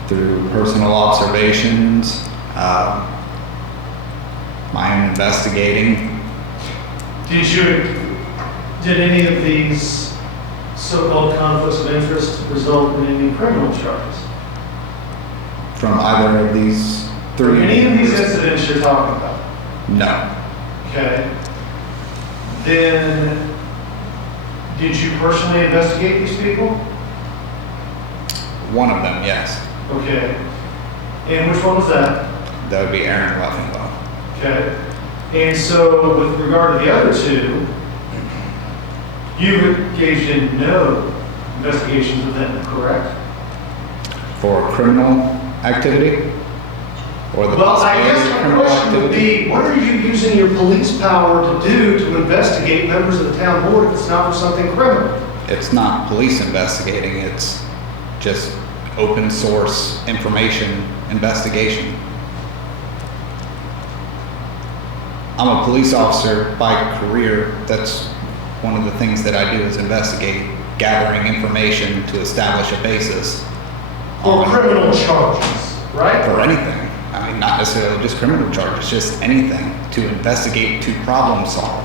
Through personal observations, my own investigating. Did any of these so-called conflicts of interest result in any criminal charges? From either of these three? Any of these incidents you're talking about? No. Okay. Then, did you personally investigate these people? One of them, yes. Okay. And which one was that? That would be Aaron Leffenwell. Okay. And so, with regard to the other two, you've engaged in no investigations of them, correct? For criminal activity? Or the Well, I possibility guess of my criminal question would activity? be, what are you using your police power to do to investigate members of the town board if it's not for something criminal? It's not police investigating, it's just open source information investigation. I'm a police officer by career. That's one of the things that I do is investigate, gathering information to establish a basis. For criminal charges, right? For anything. I mean, not necessarily just criminal charges, just anything to investigate, to problem solve,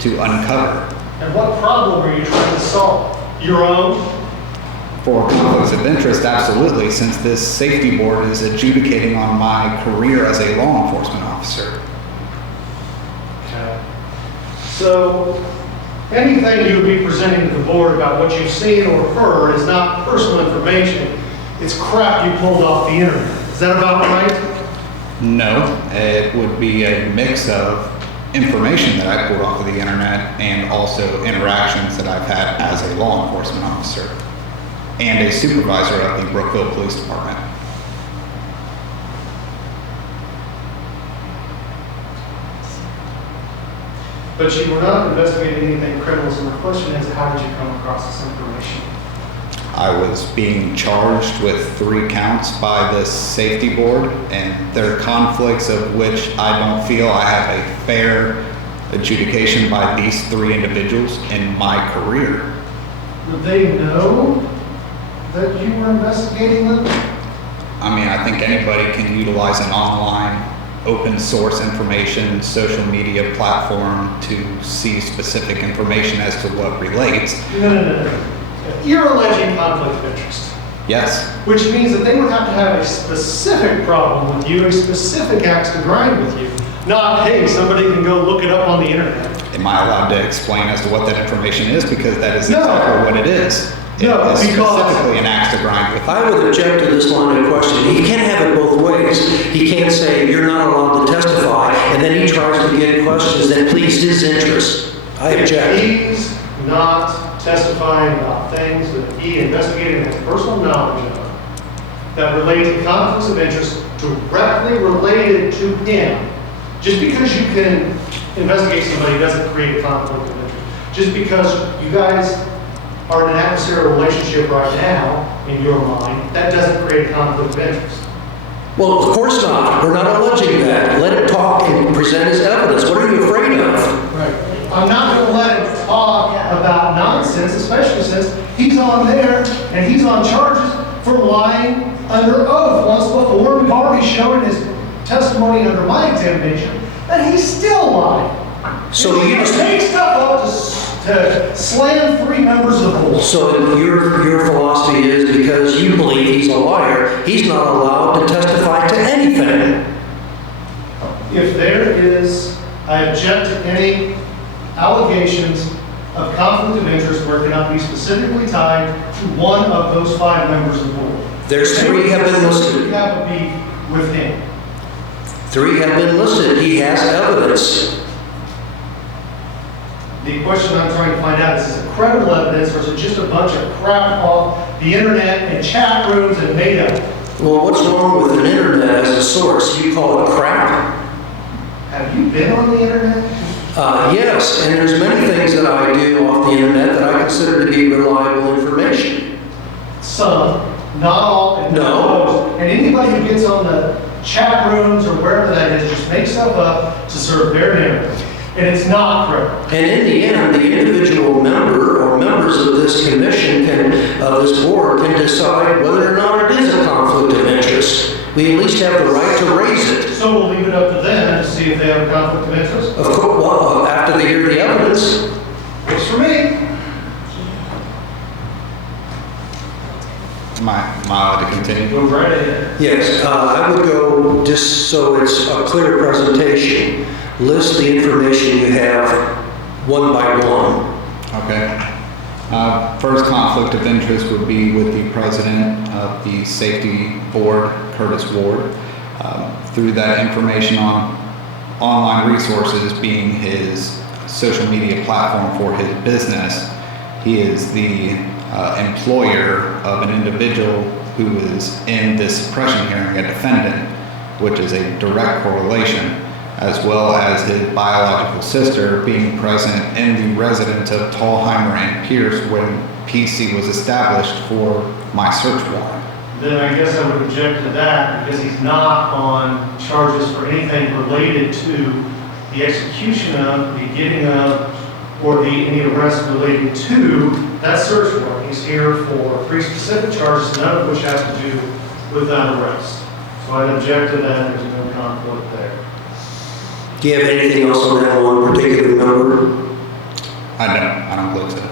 to uncover. And what problem are you trying to solve? Your own? For conflicts of interest, absolutely, since this safety board is adjudicating on my career as a law enforcement officer. Okay. So, anything you would be presenting to the board about what you've seen or heard is not personal information. It's crap you pulled off the internet. Is that about right? No, it would be a mix of information that I pulled off of the internet and also interactions that I've had as a law enforcement officer and a supervisor of the Brookville Police Department. But you were not investigating anything criminal, so the question is, how did you come across this information? I was being charged with 3 counts by this safety board, and there are conflicts of which I don't feel I have a fair adjudication by these 3 individuals in my career. Would they know that you were investigating them? I mean, I think anybody can utilize an online open source information social media platform to see specific information as to what relates. No. You're alleging conflict of interest. Yes. Which means that they would have to have a specific problem with you, a specific axe to grind with you. Not, hey, somebody can go look it up on the internet. Am I allowed to explain as to what that information is? Because that is exactly what it is. No, it is because specifically an axe to grind with. I would object to this line of questioning. He can't have it both ways. He can't say, you're not allowed to testify, and then he tries to get questions that please his interests. I object. He's not testifying about things that he investigated and has personal knowledge of that relate to conflicts of interest directly related to him. Just because you can investigate somebody doesn't create a conflict of interest. Just because you guys are in an adversarial relationship right now, in your mind, that doesn't create a conflict of interest. Well, of course not. We're not alleging that. Let him talk and present his evidence. What are you afraid of? Right. I'm not going to let him talk about nonsense, especially since he's on there and he's on charges for lying under oath once before. We've already shown in his testimony under my examination that he's still lying. So you just make stuff up to slam 3 members of the board. So your philosophy is because you believe he's a liar, he's not allowed to testify to anything. If there is, I object to any allegations of conflict of interest where it cannot be specifically tied to one of those 5 members of the board. There's 3 have been listed. You have a beef with him. 3 have been listed. He has evidence. The question I'm trying to find out is it credible evidence or is it just a bunch of crap off the internet and chat rooms and made up? Well, what's wrong with an internet as a source? You call it crap? Have you been on the internet? Yes, and there's many things that I do off the internet that I consider to be reliable information. Some, not all, and No. not most. And anybody who gets on the chat rooms or wherever that is just makes stuff up to serve their narrative. And it's not credible. And in the end, the individual member or members of this commission of this board can decide whether or not it is a conflict of interest. We at least have the right to raise it. So we'll leave it up to them to see if they have a conflict of interest. Of course, well, after they hear the evidence. Works for me. Am I allowed to continue? Go right ahead. Yes, I would go, just so it's a clear presentation, list the information you have one by one. Okay. First conflict of interest would be with the president of the safety board, Curtis Ward. Through that information on online resources being his social media platform for his business, he is the employer of an individual who is in this suppression hearing, a defendant, which is a direct correlation, as well as his biological sister being present in the residence of Tallheimer and Pierce when PC was established for my search warrant. Then I guess I would object to that because he's not on charges for anything related to the execution of, the getting of, or any arrest related to that search warrant. He's here for 3 specific charges, none of which has to do with that arrest. So I'd object to that. There's no conflict there. Do you have anything else on that one particular member? I don't believe so.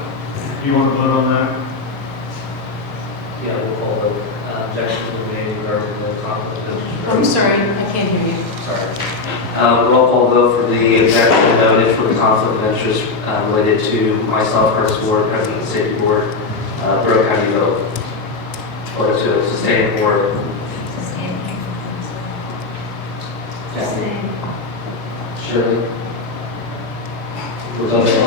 Do you want to vote on that? Yeah, we'll call the objection to the made regarding the conflict of interest. I'm sorry, I can't hear you. Sorry. Roll call vote for the objection noted for the conflict of interest related to myself, Curtis Ward, President of the Safety Board. Brooke, how do you vote? Vote to sustain the board. Sustain. Shirley? We're voting on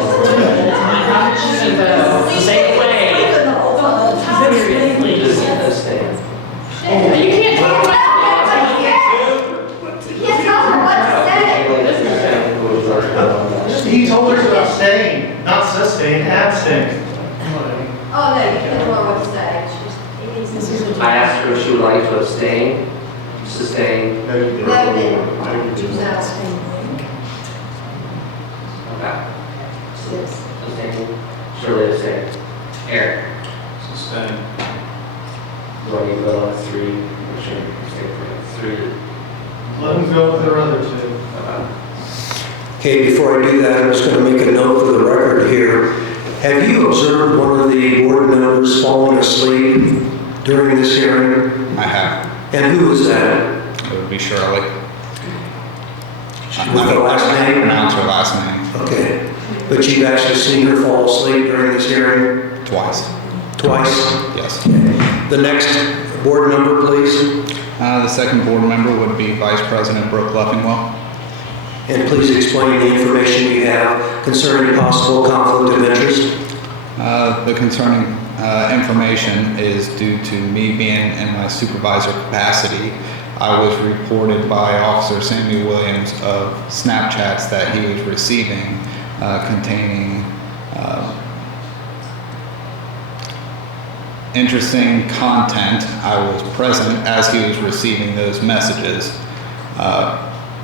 Same way. Just sustain. You can't talk about He told her to abstain, not sustain, abstain. Oh, no, you can tell her what to say. I asked her if she would like to abstain, sustain. No, then, choose abstain. Okay. Yes. Abstain. Shirley abstain. Eric? Sustain. Do I need to vote on 3? Make sure you abstain for 3. Let them go with their other 2. Okay, before I do that, I'm just going to make a note for the record here. Have you observed one of the board members falling asleep during this hearing? I have. And who was that? It would be Shirley. With the last name? Pronounce her last name. Okay. But you've actually seen her fall asleep during this hearing? Twice. Twice? Yes. The next board member, please. The second board member would be Vice President Brooke Leffingwell. And please explain the information you have concerning possible conflict of interest. The concerning information is due to me being in my supervisor capacity. I was reported by Officer Samuel Williams of Snapchats that he was receiving containing interesting content. I was present as he was receiving those messages,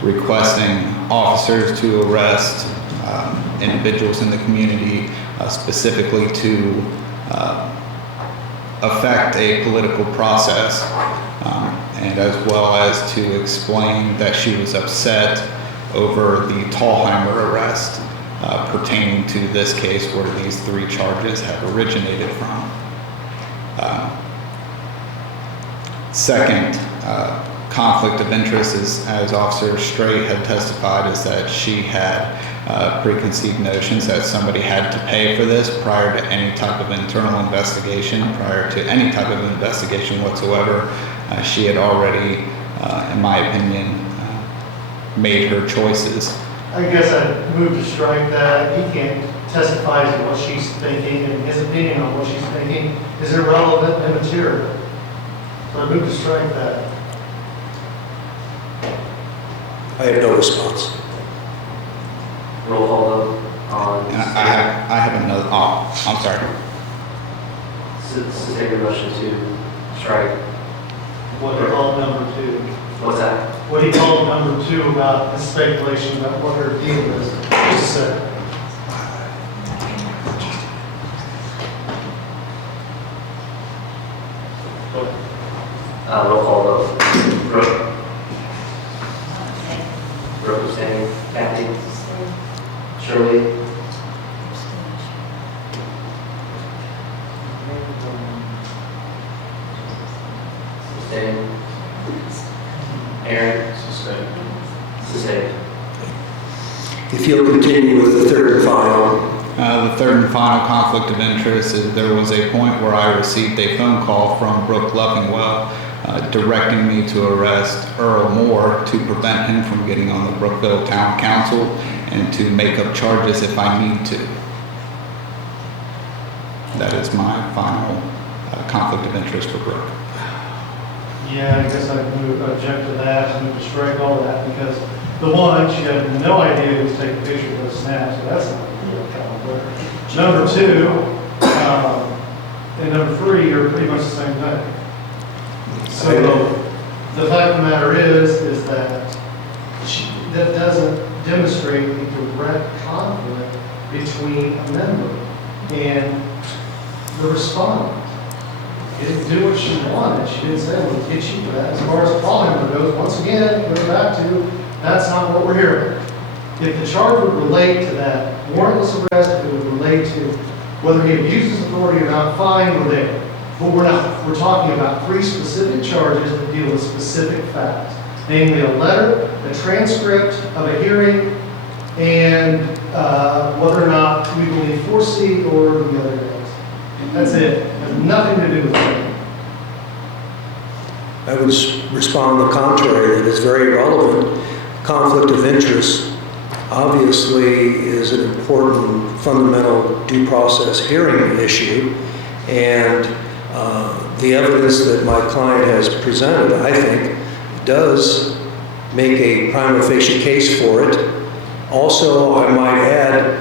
requesting officers to arrest individuals in the community, specifically to affect a political process, and as well as to explain that she was upset over the Tallheimer arrest pertaining to this case where these 3 charges have originated from. Second, conflict of interest is, as Officer Strait had testified, is that she had preconceived notions that somebody had to pay for this prior to any type of internal investigation, prior to any type of investigation whatsoever. She had already, in my opinion, made her choices I guess I'd move to strike that. He can't testify as to what she's thinking, and his opinion on what she's thinking is irrelevant and immaterial. So I move to strike that. I have no response. Roll call vote on. And I have another, oh, I'm sorry. Sustain your motion to strike. What he called number 2. What's that? What he called number 2 about the speculation about what her deal is. Just a second. Roll call vote. Brooke? Brooke abstaining. Kathy? Shirley? Sustained. Aaron? Sustained. If you'll continue with the third and final. The third and final conflict of interest is there was a point where I received a phone call from Brooke Lovingwell directing me to arrest Earl Moore to prevent him from getting on the Brookville Town Council and to make up charges if I need to. That is my final conflict of interest for Brooke. Yeah, I guess I'd object to that, move to strike all that, because the one, she had no idea who was taking pictures of the snap, so that's not real accountable. Number 2, and number 3 are pretty much the same thing. So the fact of the matter is that that doesn't demonstrate a direct conflict between a member and the respondent. She didn't do what she wanted. She didn't say, "Well, get you for that." As far as the call handler goes, once again, it goes back to, that's not what we're here for. If the charge would relate to that warrantless arrest, if it would relate to whether he abuses authority or not, fine, we're there. But we're not. We're talking about 3 specific charges that deal with specific facts. Namely, a letter, a transcript of a hearing, and whether or not we believe 4C or the other things. That's it. It has nothing to do with it. I would respond the contrary, that it's very relevant. Conflict of interest obviously is an important fundamental due process hearing issue, and the evidence that my client has presented, I think, does make a prima facie case for it. Also, I might add,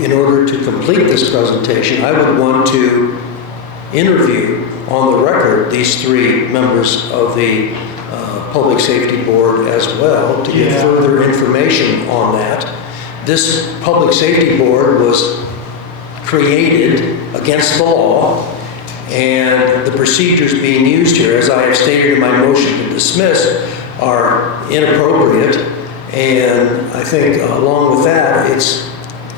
in order to complete this presentation, I would want to interview on the record these 3 members of the Public Safety Board as well to get further information on that. This Public Safety Board was created against the law, and the procedures being used here, as I have stated in my motion to dismiss, are inappropriate. And I think along with that, it's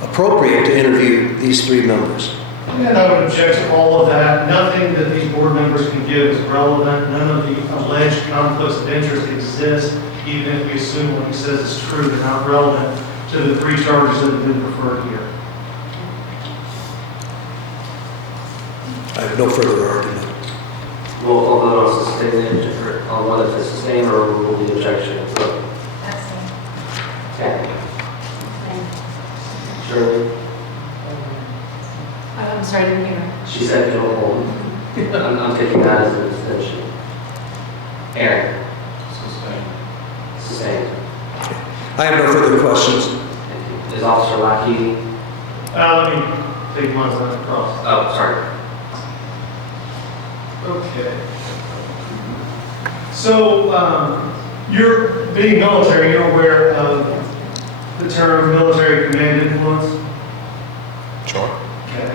appropriate to interview these 3 members. And I would object to all of that. Nothing that these board members can give is relevant. None of the alleged conflicts of interest exist, even if we assume what he says is true. They're not relevant to the 3 charges that have been referred here. I have no further argument. Roll call vote on sustain, on whether to sustain or rule the objection. Brooke? Kathy? Shirley? I'm sorry, I didn't hear. She said no hold. I'm taking that as an extension. Aaron? Sustained. I have no further questions. Thank you. Is Officer Lackey? Let me take my line across. Oh, sorry. Okay. So, you're being military, you're aware of the term military command influence? Sure. Okay.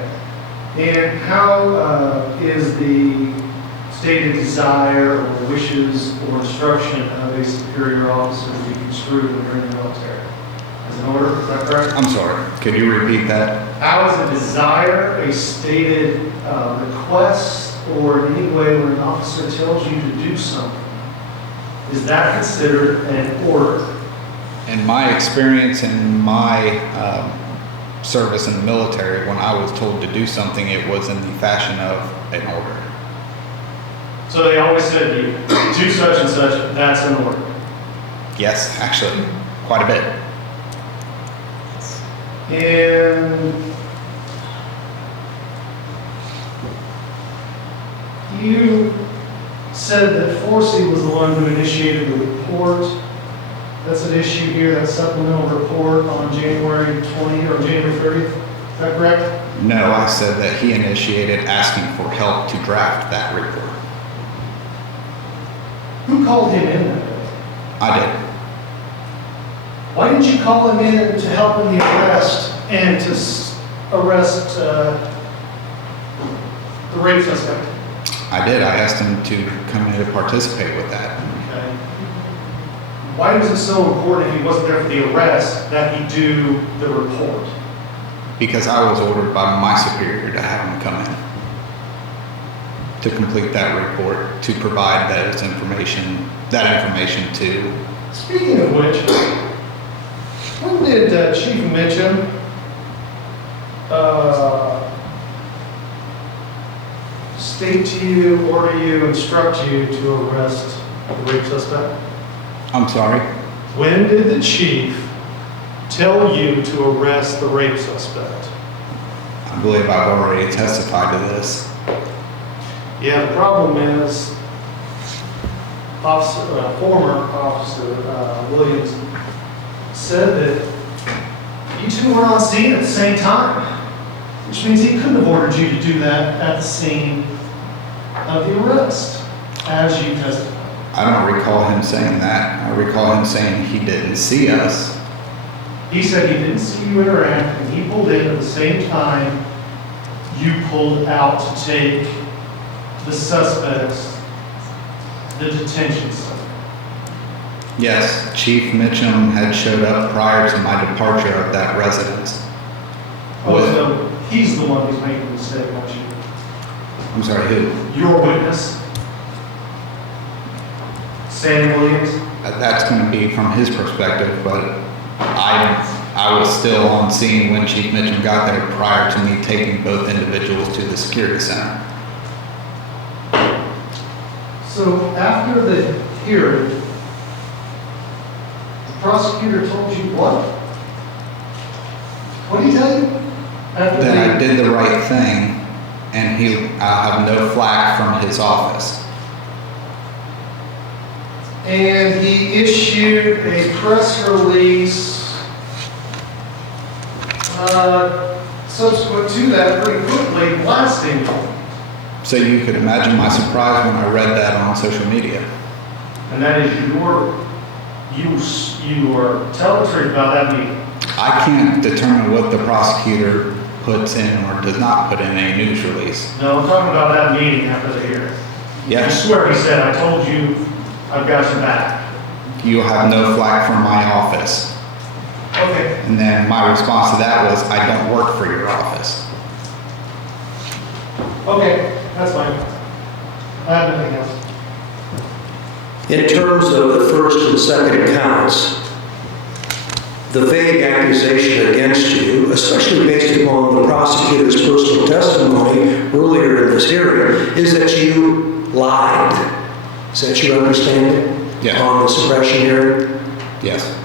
And how is the stated desire or wishes or instruction of a superior officer to be construed when you're in the military? As an order, is that correct? I'm sorry, could you repeat that? How is a desire a stated request or in any way when an officer tells you to do something? Is that considered an order? In my experience in my service in the military, when I was told to do something, it was in the fashion of an order. So they always said to you, do such and such, that's an order. Yes, actually, quite a bit. And you said that Forsey was the one who initiated the report. That's an issue here, that supplemental report on January 20 or January 30th. Is that correct? No, I said that he initiated asking for help to draft that report. Who called him in that day? I did. Why didn't you call him in to help in the arrest and to arrest the rape suspect? I did. I asked him to come in to participate with that. Okay. Why was it so important if he wasn't there for the arrest that he do the report? Because I was ordered by my superior to have him come in to complete that report, to provide that information to. Speaking of which, when did Chief Mitchum state to you, order you, instruct you to arrest the rape suspect? I'm sorry? When did the chief tell you to arrest the rape suspect? I believe I've already testified to this. Yeah, the problem is, former Officer Williams said that you two were on scene at the same time, which means he couldn't have ordered you to do that at the scene of the arrest, as you testified. I don't recall him saying that. I recall him saying he didn't see us. He said he didn't see you interact, and he pulled in at the same time you pulled out to take the suspects, the detention center. Yes, Chief Mitchum had showed up prior to my departure of that residence. Oh, so he's the one who's making the mistake, not you. I'm sorry, who? Your witness, Sam Williams. That's going to be from his perspective, but I was still on scene when Chief Mitchum got there prior to me taking both individuals to the security center. So after the hearing, the prosecutor told you what? What did he tell you? That I did the right thing, and I'll have no flack from his office. And he issued a press release subsequent to that pretty quickly blasting you. So you could imagine my surprise when I read that on social media. And that is you were telling the truth about that meeting. I can't determine what the prosecutor puts in or does not put in a news release. No, I'm talking about that meeting after the hearing. Yes. I swear he said, I told you I've got your back. You'll have no flack from my office. Okay. And then my response to that was, I don't work for your office. Okay, that's fine. I have nothing else. In terms of the first and second counts, the vague accusation against you, especially based upon the prosecutor's personal testimony earlier in this hearing, is that you lied. Is that your understanding? Yeah. On the suppression hearing? Yes.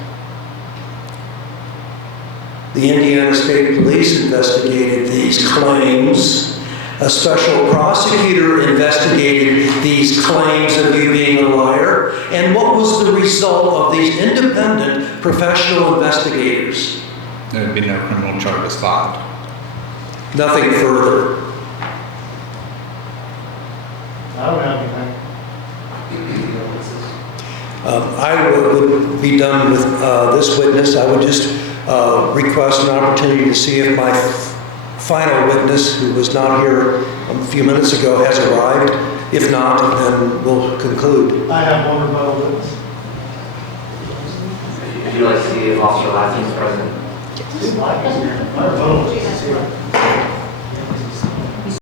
The Indiana State Police investigated these claims. A special prosecutor investigated these claims of you being a liar. And what was the result of these independent professional investigators? There would be no criminal charges filed. Nothing further. I don't have anything. I would be done with this witness. I would just request an opportunity to see if my final witness, who was not here a few minutes ago, has arrived. If not, then we'll conclude. I have one rebuttal witness. Would you like to see if Officer Lansing is present? My rebuttal witness is here.